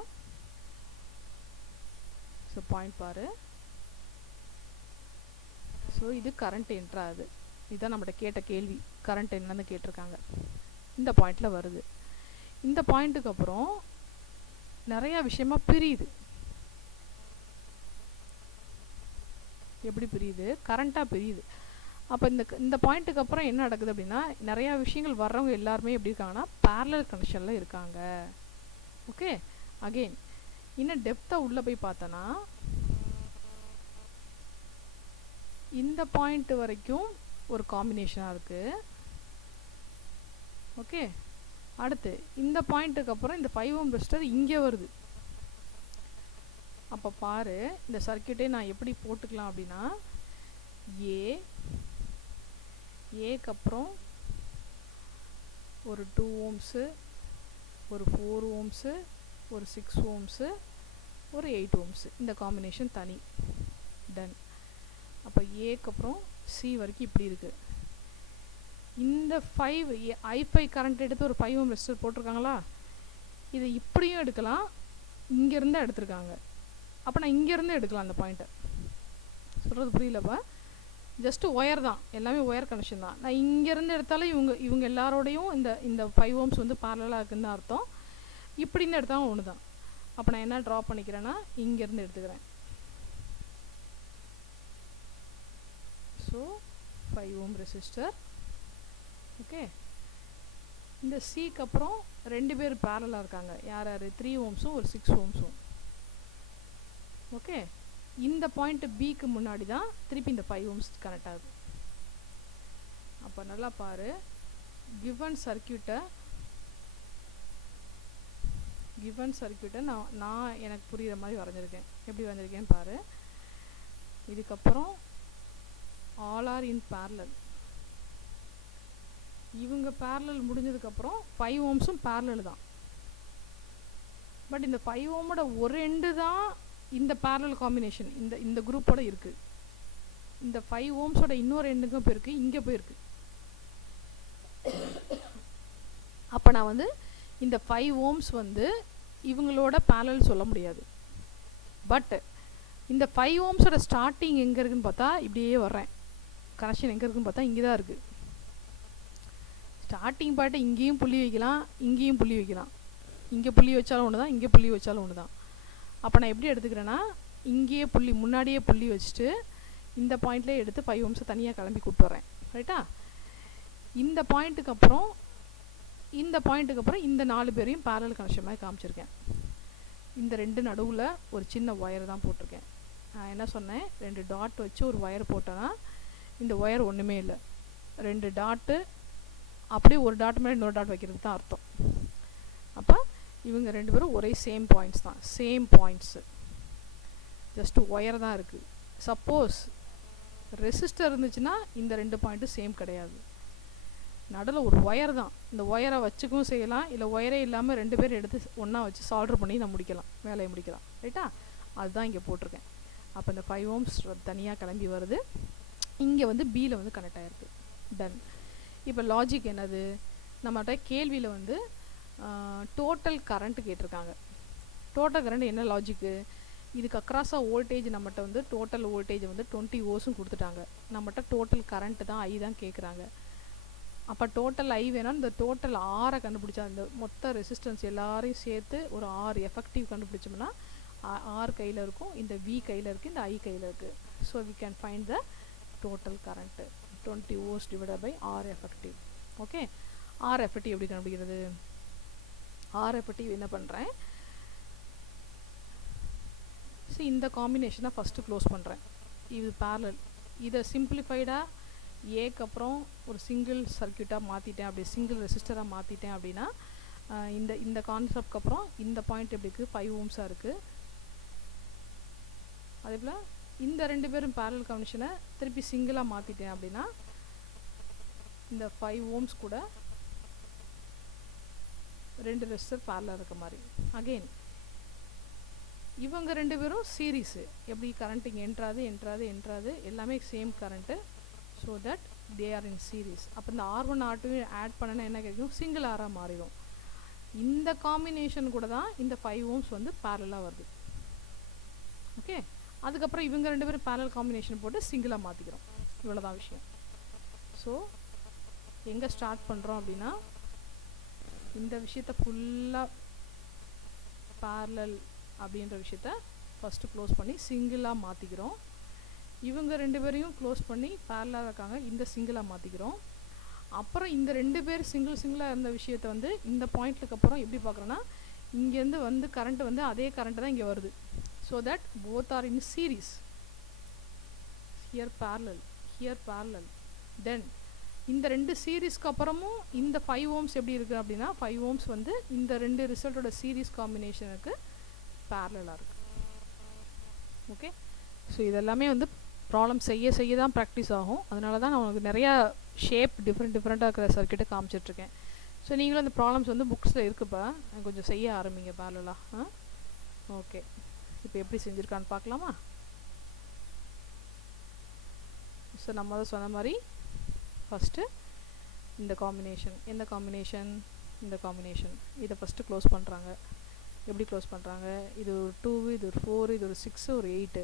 ஸோ பாயிண்ட் பாரு. ஸோ இது கரண்ட் என்ட்ராது. இதுதான் நம்மகிட்ட கேட்ட கேள்வி, கரண்ட் என்னன்னு கேட்டிருக்காங்க. இந்த பாயிண்டில் வருது. இந்த பாயிண்ட்டுக்கு அப்புறம் நிறையா விஷயமா பிரியுது. எப்படி பிரியுது, கரண்ட்டாக பிரியுது. அப்போ இந்த பாயிண்ட்டுக்கு அப்புறம் என்ன நடக்குது அப்படின்னா, நிறையா விஷயங்கள் வர்றவங்க எல்லாருமே எப்படி இருக்காங்கன்னா பேரலல் கனெக்ஷனில் இருக்காங்க. ஓகே, அகெயின் இன்னும் டெப்த்தாக உள்ளே போய் பார்த்தோன்னா இந்த பாயிண்ட் வரைக்கும் ஒரு காம்பினேஷனாக இருக்குது. ஓகே, அடுத்து இந்த பாயிண்ட்டுக்கு அப்புறம் இந்த 5 ohm ரெசிஸ்டர் இங்கே வருது. அப்போ பாரு, இந்த சர்க்கியூட்டே நான் எப்படி போட்டுக்கலாம் அப்படின்னா, ஏக்கு அப்புறம் ஒரு 2 ohms, ஒரு 4 ohms, ஒரு 6 ohms, ஒரு 8 ohms, இந்த காம்பினேஷன் தனி. டன். அப்போ ஏக்கு அப்புறம் சி வரைக்கும் இப்படி இருக்குது. இந்த I5 கரண்ட் எடுத்து ஒரு 5 ohm ரெசிஸ்டர் போட்டிருக்காங்களா, இது இப்படியும் எடுக்கலாம், இங்கேருந்து எடுத்திருக்காங்க. அப்போ நான் இங்கேருந்து எடுக்கலாம் அந்த பாயிண்ட்டை. சொல்கிறது புரியலப்பா? ஜஸ்ட்டு ஒயர் தான், எல்லாமே ஒயர் கனெக்ஷன் தான். நான் இங்கேருந்து எடுத்தாலும் இவங்க எல்லாரோடையும் இந்த 5 ohms வந்து பேரலாக இருக்குன்னு அர்த்தம். இப்படின்னு எடுத்தாலும் ஒன்று தான். அப்போ நான் என்ன ட்ரா பண்ணிக்கிறேன்னா இங்கேருந்து எடுத்துக்கிறேன். So 5 ohm resistor. ஓகே, இந்த சிக்கு அப்புறம் 2 பேர் பேரலாக இருக்காங்க. யார் 3 ohmஸும் ஒரு 6 ohmஸும். ஓகே, இந்த பாயிண்ட் பிக்கு முன்னாடி தான் திருப்பி இந்த 5 ohms கனெக்ட் ஆகுது. அப்போ நல்லா பாரு, கிவன் சர்க்கியூட்டை நான் எனக்கு புரிகிற மாதிரி வரைஞ்சிருக்கேன். எப்படி வரைஞ்சிருக்கேன்னு பாரு. இதுக்கப்புறம் ஆல் ஆர் இன் பேரலல். இவங்க பேரலல் முடிஞ்சதுக்கப்புறம் 5 ohmஸும் பேரலல் தான். பட் இந்த 5 ohmோட ஒரு எண்டு தான் இந்த பேரலல் காம்பினேஷன் இந்த குரூப்போட இருக்குது. இந்த 5 ohmஸோட இன்னொரு எண்டுக்கும் போயிருக்கு, இங்கே போயிருக்கு. அப்போ நான் வந்து இந்த 5 ohms வந்து இவங்களோட பேரலல் சொல்ல முடியாது. பட் இந்த 5 ohmஸோட ஸ்டார்டிங் எங்கே இருக்குன்னு பார்த்தா இப்படியே வர்றேன். கனெக்ஷன் எங்கே இருக்குன்னு பார்த்தா இங்கே தான் இருக்குது. ஸ்டார்டிங் பாயிண்ட்டை இங்கேயும் புள்ளி வைக்கலாம், இங்கேயும் புள்ளி வைக்கலாம். இங்கே புள்ளி வச்சாலும் ஒன்று தான், இங்கே புள்ளி வச்சாலும் ஒன்று தான். அப்போ நான் எப்படி எடுத்துக்கிறேன்னா, இங்கேயே முன்னாடியே புள்ளி வச்சுட்டு இந்த பாயிண்ட்லேயே எடுத்து 5 ohms தனியாக கிளம்பி கூப்பிட்டு வரேன். ரைட்டா? இந்த பாயிண்ட்டுக்கு அப்புறம் இந்த 4 பேரையும் பேரலல் கனெக்ஷன் மாதிரி காமிச்சிருக்கேன். இந்த 2 நடுவில் ஒரு சின்ன ஒயர் தான் போட்டிருக்கேன். நான் என்ன சொன்னேன், 2 டாட் வச்சு ஒரு ஒயர் போட்டேன்னா இந்த ஒயர் ஒன்றுமே இல்லை. 2 டாட்டு அப்படியே ஒரு டாட் மேலே இன்னொரு டாட் வைக்கிறது தான் அர்த்தம். அப்போ இவங்க 2 பேரும் ஒரே சேம் பாயிண்ட்ஸ் தான், சேம் பாயிண்ட்ஸு, ஜஸ்ட்டு ஒயர் தான் இருக்குது. சப்போஸ் ரெசிஸ்டர் இருந்துச்சுன்னா இந்த 2 பாயிண்ட்டும் சேம் கிடையாது, நடுவில் ஒரு ஒயர் தான். இந்த ஒயரை வச்சுக்கவும் செய்யலாம், இல்லை ஒயரே இல்லாமல் 2 பேர் எடுத்து ஒன்றா வச்சு சால்டர் பண்ணி நான் முடிக்கலாம், வேலையை முடிக்கலாம். ரைட்டா? அதுதான் இங்கே போட்டிருக்கேன். அப்போ இந்த 5 ohms தனியாக கிளம்பி வருது, இங்கே வந்து பியில் வந்து கனெக்ட் ஆகிருக்கு. டன். இப்போ லாஜிக் என்னது, நம்மகிட்ட கேள்வியில் வந்து டோட்டல் கரண்ட் கேட்டிருக்காங்க. டோட்டல் கரண்ட் என்ன லாஜிக்கு, இதுக்கு அக்ராஸாக வோல்டேஜ் நம்மகிட்ட வந்து டோட்டல் வோல்டேஜ் வந்து 20 வோல்ட்ஸும் கொடுத்துட்டாங்க. நம்மகிட்ட டோட்டல் கரண்ட் தான் ஐ தான் கேட்குறாங்க. அப்போ டோட்டல் ஐ வேணும், இந்த டோட்டல் ஆரை கண்டுபிடிச்சா இந்த மொத்த ரெசிஸ்டன்ஸ் எல்லாரையும் சேர்த்து ஒரு ஆர் எஃபெக்டிவ் கண்டுபிடிச்சோம்னா ஆர் கையில் இருக்கும், இந்த வி கையில் இருக்குது, இந்த ஐ கையில் இருக்குது. So we can find the total current 20 volts divided by R effective. Okay, R effective எப்படி கண்டுபிடிக்கிறது, ஆர் எஃபெக்டிவ் என்ன பண்ணுறேன், ஸோ இந்த காம்பினேஷனை ஃபஸ்ட்டு க்ளோஸ் பண்ணுறேன். இது பேரலல், இதை சிம்பிளிஃபைடாக ஏக்கு அப்புறம் ஒரு சிங்கிள் சர்க்கியூட்டாக மாற்றிட்டேன், அப்படி சிங்கிள் ரெசிஸ்டராக மாற்றிட்டேன் அப்படின்னா இந்த கான்செப்ட்க்கு அப்புறம் இந்த பாயிண்ட் எப்படி இருக்குது 5 ஓம்ஸாக இருக்குது. அதே போல் இந்த ரெண்டு பேரும் பேரலல் காம்பினேஷனை திருப்பி சிங்கிளாக மாற்றிட்டேன் அப்படின்னா இந்த 5 ஓம்ஸ் கூட 2 ரெசிஸ்டர் பேரலாக இருக்க மாதிரி. அகெயின் இவங்க ரெண்டு பேரும் சீரீஸு, எப்படி கரண்ட் இங்கே என்ட்ராது எல்லாமே same current. So that they are in series. அப்போ இந்த R1 R2 ஆட் பண்ணனா என்ன கிடைக்கும், சிங்கிள் ஆராக மாறிடும். இந்த காம்பினேஷன் கூட தான் இந்த 5 ஓம்ஸ் வந்து பேரலாக வருது. ஓகே, அதுக்கப்புறம் இவங்க ரெண்டு பேரும் பேரல் காம்பினேஷன் போட்டு சிங்கிளாக மாற்றிக்கிறோம். இவ்வளோதான் விஷயம். ஸோ எங்கே ஸ்டார்ட் பண்ணுறோம் அப்படின்னா இந்த விஷயத்தை ஃபுல்லாக பேரலல் அப்படின்ற விஷயத்த ஃபஸ்ட்டு க்ளோஸ் பண்ணி சிங்கிளாக மாற்றிக்கிறோம். இவங்க ரெண்டு பேரையும் க்ளோஸ் பண்ணி பேரலாக இருக்காங்க, இந்த சிங்கிளாக மாற்றிக்கிறோம். அப்புறம் இந்த ரெண்டு பேர் சிங்கிளாக இருந்த விஷயத்த வந்து இந்த பாயிண்ட்டுக்கு அப்புறம் எப்படி பார்க்குறோன்னா இங்கேருந்து வந்து கரண்ட் வந்து அதே கரண்ட்டு தான் இங்கே வருது. So that both are in series. Here parallel. Then இந்த ரெண்டு சீரீஸ்க்கு அப்புறமும் இந்த 5 ஓம்ஸ் எப்படி இருக்குது அப்படின்னா 5 ஓம்ஸ் வந்து இந்த ரெண்டு ரிசல்ட்டோட சீரீஸ் காம்பினேஷனுக்கு பேரலாக இருக்குது. ஓகே, ஸோ இதெல்லாமே வந்து ப்ராப்ளம் செய்ய தான் ப்ராக்டிஸ் ஆகும். அதனால தான் நான் உங்களுக்கு நிறையா ஷேப் டிஃப்ரெண்ட்டாக இருக்கிற சர்க்கியூட்டை காமிச்சிட்ருக்கேன். ஸோ நீங்களும் அந்த ப்ராப்ளம்ஸ் வந்து புக்ஸில் இருக்குப்பா, கொஞ்சம் செய்ய ஆரம்பிங்க பேரலாக. ஓகே, இப்போ எப்படி செஞ்சுருக்கான்னு பார்க்கலாமா. ஸோ நம்ம தான் சொன்ன மாதிரி ஃபஸ்ட்டு இந்த காம்பினேஷன், இந்த காம்பினேஷன் இதை ஃபஸ்ட்டு க்ளோஸ் பண்ணுறாங்க. எப்படி க்ளோஸ் பண்ணுறாங்க, இது ஒரு 2, இது ஒரு 4, இது ஒரு 6, ஒரு 8.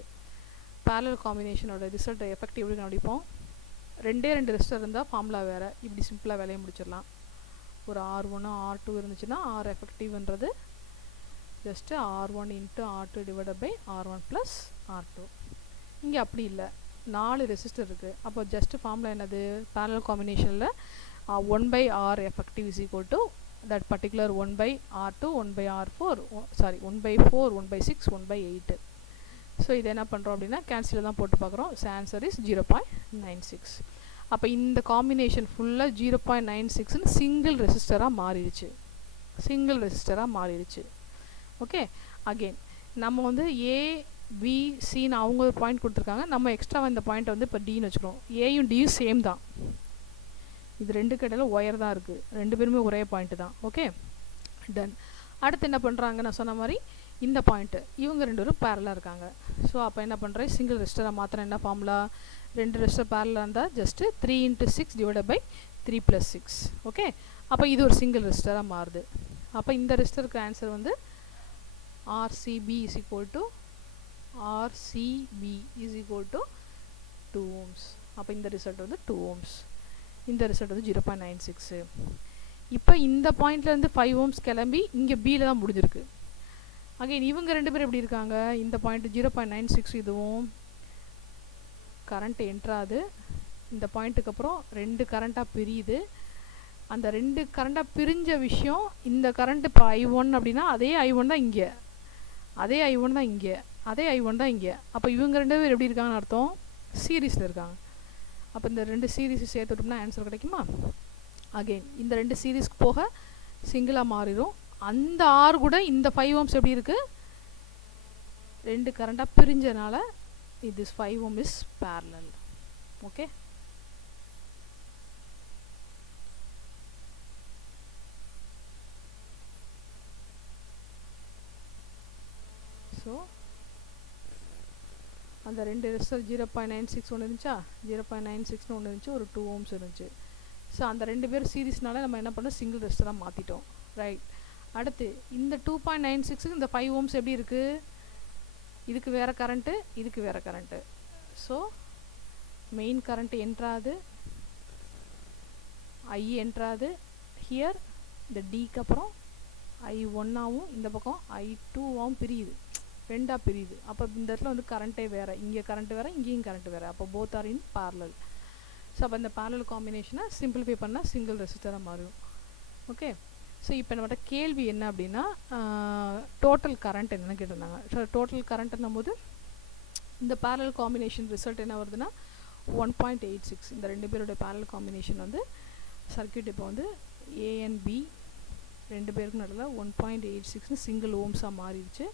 பேரலல் காம்பினேஷனோட ரிசல்ட்டை எஃபெக்ட் எப்படி கண்டுபிடிப்போம், ரெண்டு ரெசிஸ்டர் இருந்தால் ஃபார்முலா வேறு, இப்படி சிம்பிளாக வேலையை முடிச்சிடலாம். ஒரு R1 R2 இருந்துச்சுன்னா R எஃபெக்டிவ்ன்றது just R1 × R2 divided by R1 + R2. இங்கே அப்படி இல்லை, 4 ரெசிஸ்டர் இருக்குது. அப்போ ஜஸ்ட்டு ஃபார்முலா என்னது, பேரலல் காம்பினேஷனில் 1/R effective is equal to that particular 1/R2 1/R4 1/4 1/6 1/8. So இது என்ன பண்ணுறோம் அப்படின்னா கேன்சலில் தான் போட்டு பார்க்குறோம். Answer is 0.96. அப்போ இந்த காம்பினேஷன் ஃபுல்லாக 0.96ன்னு சிங்கிள் ரெசிஸ்டராக மாறிடுச்சு. ஓகே, அகெயின் நம்ம வந்து ABCன்னு அவங்க ஒரு பாயிண்ட் கொடுத்துருக்காங்க, நம்ம எக்ஸ்ட்ரா இந்த பாயிண்ட்டை வந்து இப்போ Dன்னு வச்சுக்கிறோம். ஏயும் டியும் சேம் தான், இது ரெண்டு கடையில் ஒயர் தான் இருக்குது, ரெண்டு பேருமே ஒரே பாயிண்ட்டு தான். Okay, done. அடுத்து என்ன பண்ணுறாங்க, நான் சொன்ன மாதிரி இந்த பாயிண்ட்டு இவங்க ரெண்டு பேரும் பேரலாக இருக்காங்க. ஸோ அப்போ என்ன பண்ணுறேன், சிங்கிள் ரெசிஸ்டராக மாத்திரம் என்ன ஃபார்முலா, 2 ரெசிஸ்டர் பேரலாக இருந்தால் ஜஸ்ட்டு 3 × 6 டிவைடட் பை 3 + 6. ஓகே, அப்போ இது ஒரு சிங்கிள் ரெசிஸ்டராக மாறுது. அப்போ இந்த ரெசிஸ்டருக்கு ஆன்சர் வந்து RCB is equal to 2 ohms. அப்போ இந்த ரிசல்ட் வந்து 2 ஓம்ஸ், இந்த ரிசல்ட் வந்து 0.96. இப்போ இந்த பாயிண்ட்லேருந்து 5 ஓம்ஸ் கிளம்பி இங்கே பியில் தான் முடிஞ்சிருக்கு. அகைன் இவங்க ரெண்டு பேரும் எப்படி இருக்காங்க, இந்த பாயிண்ட் 0.96 இதுவும் கரண்ட் என்ட்ராது, இந்த பாயிண்ட்டுக்கு அப்புறம் 2 கரண்ட்டாக பிரியுது. அந்த 2 கரண்ட்டாக பிரிஞ்ச விஷயம், இந்த கரண்ட் இப்போ I1 அப்படின்னா அதே I1 தான் இங்கே, அதே I1 தான் இங்கே. அப்போ இவங்க ரெண்டு பேர் எப்படி இருக்காங்கன்னு அர்த்தம், சீரீஸில் இருக்காங்க. அப்போ இந்த 2 சீரீஸ் சேர்த்துட்டோம்னா ஆன்சர் கிடைக்குமா. அகெயின் இந்த 2 சீரீஸ்க்கு போக சிங்கிளாக மாறிடும். அந்த ஆர் கூட இந்த 5 ஓம்ஸ் எப்படி இருக்குது, 2 கரண்ட்டாக பிரிஞ்சனால this 5 ohm is parallel. Okay, so அந்த 2 ரெசிஸ்டர் 0.96 ஒன்று இருந்துச்சா, 0.96ன்னு ஒன்று இருந்துச்சு, ஒரு 2 ஓம்ஸ் இருந்துச்சு. ஸோ அந்த ரெண்டு பேரும் சீரீஸ்னால நம்ம என்ன பண்ணோம், சிங்கிள் ரெசிஸ்டராக மாற்றிட்டோம். ரைட். அடுத்து இந்த 2.96க்கு இந்த 5 ohms எப்படி இருக்குது, இதுக்கு வேறு கரண்ட்டு, இதுக்கு வேறு கரண்ட்டு. ஸோ மெயின் கரண்ட்டு என்ட்ராது, ஐ என்ட்ராது. ஹியர் இந்த டிக்கு அப்புறம் I1ஆகவும் இந்த பக்கம் I2ஆகவும் பிரியுது, ரெண்டாக பிரியுது. அப்போ இந்த இடத்துல வந்து கரண்ட்டே வேறு, இங்கே கரண்ட்டு வேறு, இங்கேயும் கரண்ட்டு வேறு. அப்போ both are in parallel. So அப்போ இந்த parallel காம்பினேஷனை சிம்பிளிஃபை பண்ணால் சிங்கிள் ரெசிஸ்டராக மாறும். ஓகே. ஸோ இப்போ நம்மகிட்ட கேள்வி என்ன அப்படின்னா, டோட்டல் கரண்ட் என்னென்னு கேட்டிருந்தாங்க. ஸோ டோட்டல் கரண்ட்னும் போது இந்த parallel காம்பினேஷன் ரிசல்ட் என்ன வருதுன்னா 1.86. இந்த ரெண்டு பேருடைய parallel காம்பினேஷன் வந்து சர்க்கியூட் இப்போ வந்து ஏ அண்ட் பி ரெண்டு பேருக்கு நடுவில் 1.86ன்னு சிங்கிள் ஓம்ஸாக மாறிடுச்சு.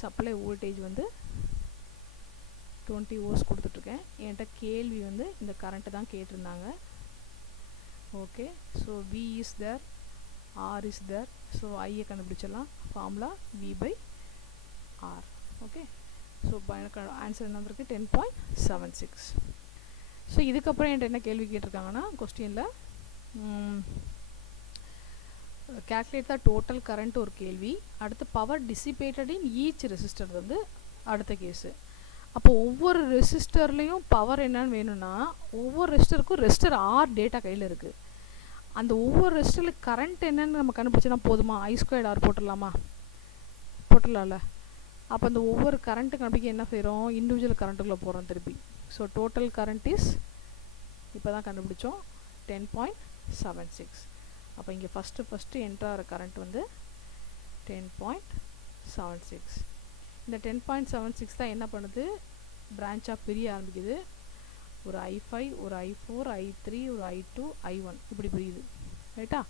சப்ளை வோல்டேஜ் வந்து 20 volts கொடுத்துட்ருக்கேன். என்கிட்ட கேள்வி வந்து இந்த கரண்ட்டு தான் கேட்டிருந்தாங்க. Okay. So V is there, R is there. So ஐயை கண்டுபிடிச்சிடலாம். Formula V/R. ஓகே. ஸோ எனக்கு ஆன்சர் என்ன வந்திருக்கு, 10.76. ஸோ இதுக்கப்புறம் என்கிட்ட என்ன கேள்வி கேட்டிருக்காங்கன்னா கொஸ்டினில் calculate the total current ஒரு கேள்வி, அடுத்து power dissipated in each resistor வந்து அடுத்த கேஸு. அப்போ ஒவ்வொரு ரெசிஸ்டர்லேயும் பவர் என்னன்னு வேணும்னா ஒவ்வொரு ரெசிஸ்டருக்கும் ரெசிஸ்டர் ஆர் டேட்டா கையில் இருக்குது. அந்த ஒவ்வொரு ரெசிஸ்டரில் கரண்ட் என்னன்னு நம்ம கண்டுபிடிச்சா போதுமா, I²R போட்டுடலாமா, போட்டுடலாம்ல. அப்போ அந்த ஒவ்வொரு கரண்ட்டு கண்டுபிடிக்க என்ன செய்கிறோம், இண்டிவிஜுவல் கரண்ட்டுக்குள்ளே போகிறோம் திருப்பி. ஸோ டோட்டல் கரண்ட் இஸ் இப்போ தான் கண்டுபிடிச்சோம் 10.76. அப்போ இங்கே ஃபஸ்ட்டு என்ட்ராகிற கரண்ட் வந்து 10.76. இந்த 10.76 தான் என்ன பண்ணுது, பிரான்ச்சாக பிரிய ஆரம்பிக்குது. ஒரு I5, ஒரு I4, I3, ஒரு I2, I1 இப்படி பிரியுது. ரைட்டா.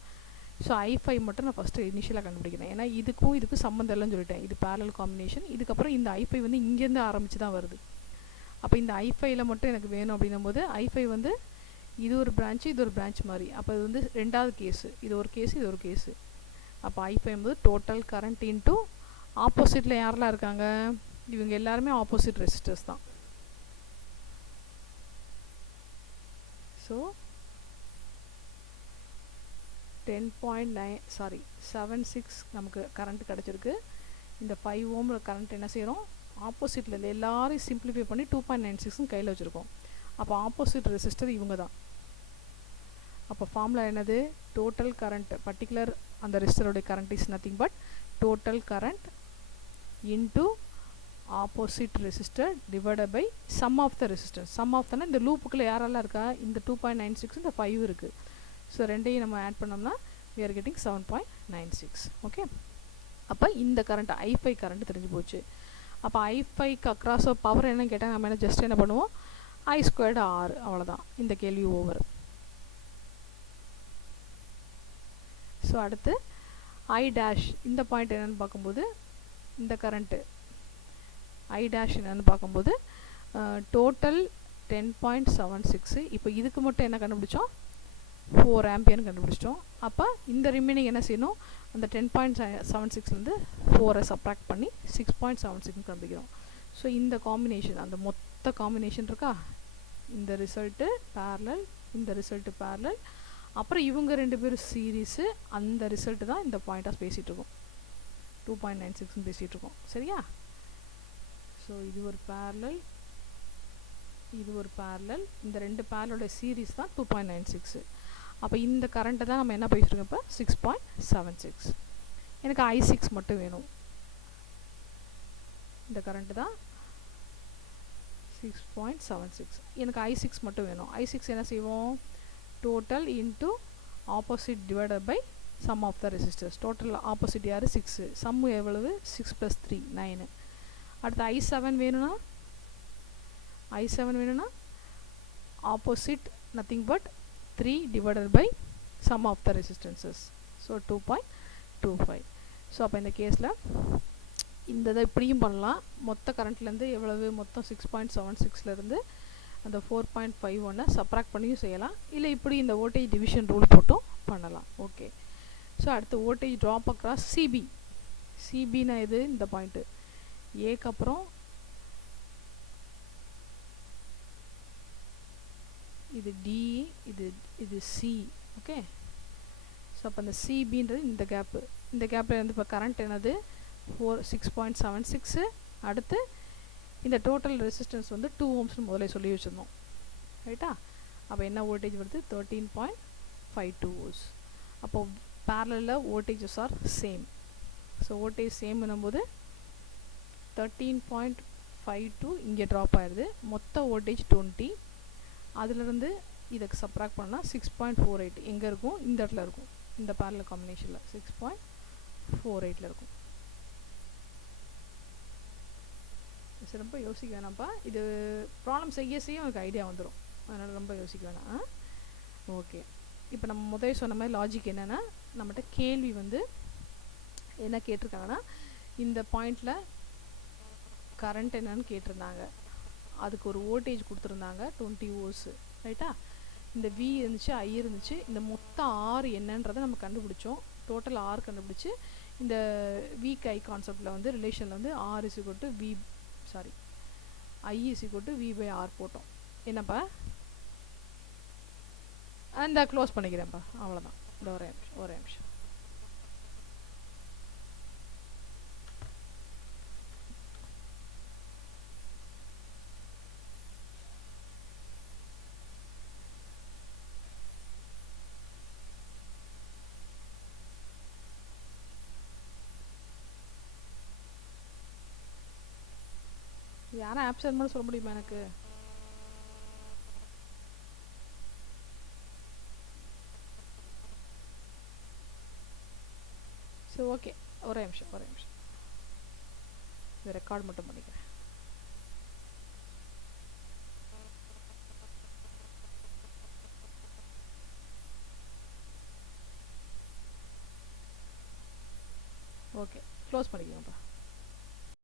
ஸோ I5 மட்டும் நான் ஃபஸ்ட்டு இனிஷியலாக கண்டுபிடிக்கிறேன். ஏன்னா இதுக்கும் சம்மந்தம் இல்லைன்னு சொல்லிட்டேன், இது parallel காம்பினேஷன். இதுக்கப்புறம் இந்த I5 வந்து இங்கேருந்து ஆரம்பித்து தான் வருது. அப்போ இந்த I5ல மட்டும் எனக்கு வேணும் அப்படின்னும் போது I5 வந்து இது ஒரு பிரான்ச்சு, இது ஒரு பிரான்ச் மாதிரி. அப்போ இது வந்து ரெண்டாவது கேஸு, இது ஒரு கேஸு, இது ஒரு கேஸு. அப்போ I5 வந்து டோட்டல் கரண்ட் இன்ட்டு ஆப்போசிட்டில் யாரெல்லாம் இருக்காங்க, இவங்க எல்லாருமே ஆப்போசிட் ரெசிஸ்டர்ஸ் தான். ஸோ 76 நமக்கு கரண்ட் கிடச்சிருக்கு. இந்த 5 ohm கரண்ட் என்ன செய்கிறோம், ஆப்போசிட்டில் இருந்து எல்லாரையும் சிம்பிளிஃபை பண்ணி 2.96ன்னு கையில் வச்சுருக்கோம். அப்போ ஆப்போசிட் ரெசிஸ்டர் இவங்க தான். அப்போ ஃபார்முலா என்னது, டோட்டல் கரண்ட் பர்டிகுலர் அந்த ரெசிஸ்டரோடைய current is nothing but total current into opposite resistor divided by sum of the resistance. Sum of தனா இந்த லூப்புக்குள்ளே யாரெல்லாம் இருக்கா, இந்த 2.96 இந்த 5 இருக்குது. ஸோ ரெண்டையும் நம்ம ஆட் பண்ணோம்னா we are getting 7.96. ஓகே. அப்போ இந்த கரண்ட் I5 கரண்ட் தெரிஞ்சு போச்சு. அப்போ I5க்கு அக்ராஸ் பவர் என்னன்னு கேட்டால் நம்ம என்ன ஜஸ்ட் என்ன பண்ணுவோம், I²R அவ்வளோதான். இந்த கேள்வி ஓவர். ஸோ அடுத்து I' இந்த பாயிண்ட் என்னென்னு பார்க்கும்போது இந்த கரண்ட்டு I' என்னென்னு பார்க்கும்போது டோட்டல் 10.76. இப்போ இதுக்கு மட்டும் என்ன கண்டுபிடிச்சோம், 4 ஆம்பியர்னு கண்டுபிடிச்சிட்டோம். அப்போ இந்த ரிமைனிங் என்ன செய்யணும், அந்த 10.76லேருந்து 4 சப்ராக்ட் பண்ணி 6.76ன்னு கண்டுபிடிக்கிறோம். ஸோ இந்த காம்பினேஷன், அந்த மொத்த காம்பினேஷன் இருக்கா, இந்த ரிசல்ட்டு பேரலல், இந்த ரிசல்ட்டு பேரலல், அப்புறம் இவங்க ரெண்டு பேரும் சீரீஸு, அந்த ரிசல்ட்டு தான் இந்த பாயிண்ட்டாக பேசிகிட்ருக்கோம், 2.96ன்னு பேசிகிட்ருக்கோம். சரியா. ஸோ இது ஒரு பேரலல், இது ஒரு பேரலல், இந்த ரெண்டு பேரலோட சீரீஸ் தான் 2.96. அப்போ இந்த கரண்ட்டை தான் நம்ம என்ன பேசியிருக்கோம் இப்போ 6.76. எனக்கு I6 மட்டும் வேணும். இந்த கரண்ட்டு தான் 6.76. எனக்கு I6 மட்டும் வேணும். I6 என்ன செய்வோம், total into opposite divided by sum of the resistors. Total opposite யார் 6, சம்மு எவ்வளவு 6 + 3 9. அடுத்து I7 வேணும்னா opposite nothing but 3 divided by sum of the resistances. So 2.25. So அப்போ இந்த கேஸில் இந்த இதை இப்படியும் பண்ணலாம். மொத்த கரண்ட்லேருந்து எவ்வளவு, மொத்தம் 6.76லேருந்து அந்த 4.51 சப்ராக்ட் பண்ணியும் செய்யலாம், இல்லை இப்படி இந்த வோல்டேஜ் டிவிஷன் ரூல் போட்டும் பண்ணலாம். ஓகே. ஸோ அடுத்து வோல்டேஜ் ட்ராப் அக்ராஸ் சிபி. சிபினா இது இந்த பாயிண்ட்டு ஏக்கு அப்புறம் இது டி, இது இது சி. ஓகே, ஸோ அப்போ அந்த சிபின்றது இந்த கேப்பு. இந்த கேப்பில் வந்து இப்போ கரண்ட் என்னது 6.76. அடுத்து இந்த டோட்டல் ரெசிஸ்டன்ஸ் வந்து 2 ohmsனு முதல்ல சொல்லி வச்சுருந்தோம். ரைட்டா? அப்போ என்ன வோல்டேஜ் வருது 13.52 volts. அப்போது பேரலில் voltages are same. So voltage same பண்ணும்போது 13.52 இங்கே ட்ராப் ஆயிடுது. மொத்த வோல்டேஜ் 20. அதிலிருந்து இதுக்கு சப்ராக்ட் பண்ணால் 6.48 எங்கே இருக்கும்? இந்த இடத்துல இருக்கும். இந்த பேரலல் காம்பினேஷனில் 6.48 இருக்கும். ரொம்ப யோசிக்க வேணாம்ப்பா. இது ப்ராப்ளம் செய்ய செய்ய உங்களுக்கு ஐடியா வந்துடும். அதனால் ரொம்ப யோசிக்க வேணாம். ஓகே, இப்போ நம்ம முதல் சொன்ன மாதிரி லாஜிக் என்னென்னா, நம்மகிட்ட கேள்வி வந்து என்ன கேட்டிருக்காங்கன்னா, இந்த பாயிண்டில் கரண்ட் என்னன்னு கேட்டிருந்தாங்க. அதுக்கு ஒரு வோல்டேஜ் கொடுத்துருந்தாங்க 20 volts. ரைட்டா? இந்த வி இருந்துச்சு, ஐ இருந்துச்சு. இந்த மொத்த ஆர் என்னன்றதை நம்ம கண்டுபிடிச்சோம். டோட்டல் ஆர் கண்டுபிடிச்சி இந்த வீக் ஐ கான்செப்டில் வந்து ரிலேஷனில் வந்து R is equal to V, sorry, I is equal to V by R போட்டோம். என்னப்பா, அந்த க்ளோஸ் பண்ணிக்கிறேன்ப்பா. அவ்வளோதான். இந்த ஒரே நிமிஷம். யாரும் ஆப்சன்ட் மட்டும் சொல்ல முடியுமா எனக்கு? சரி, ஓகே, ஒரே நிமிஷம். இது ரெக்கார்ட் மட்டும் பண்ணிக்கிறேன். Okay, close பண்ணிக்கோங்கப்பா.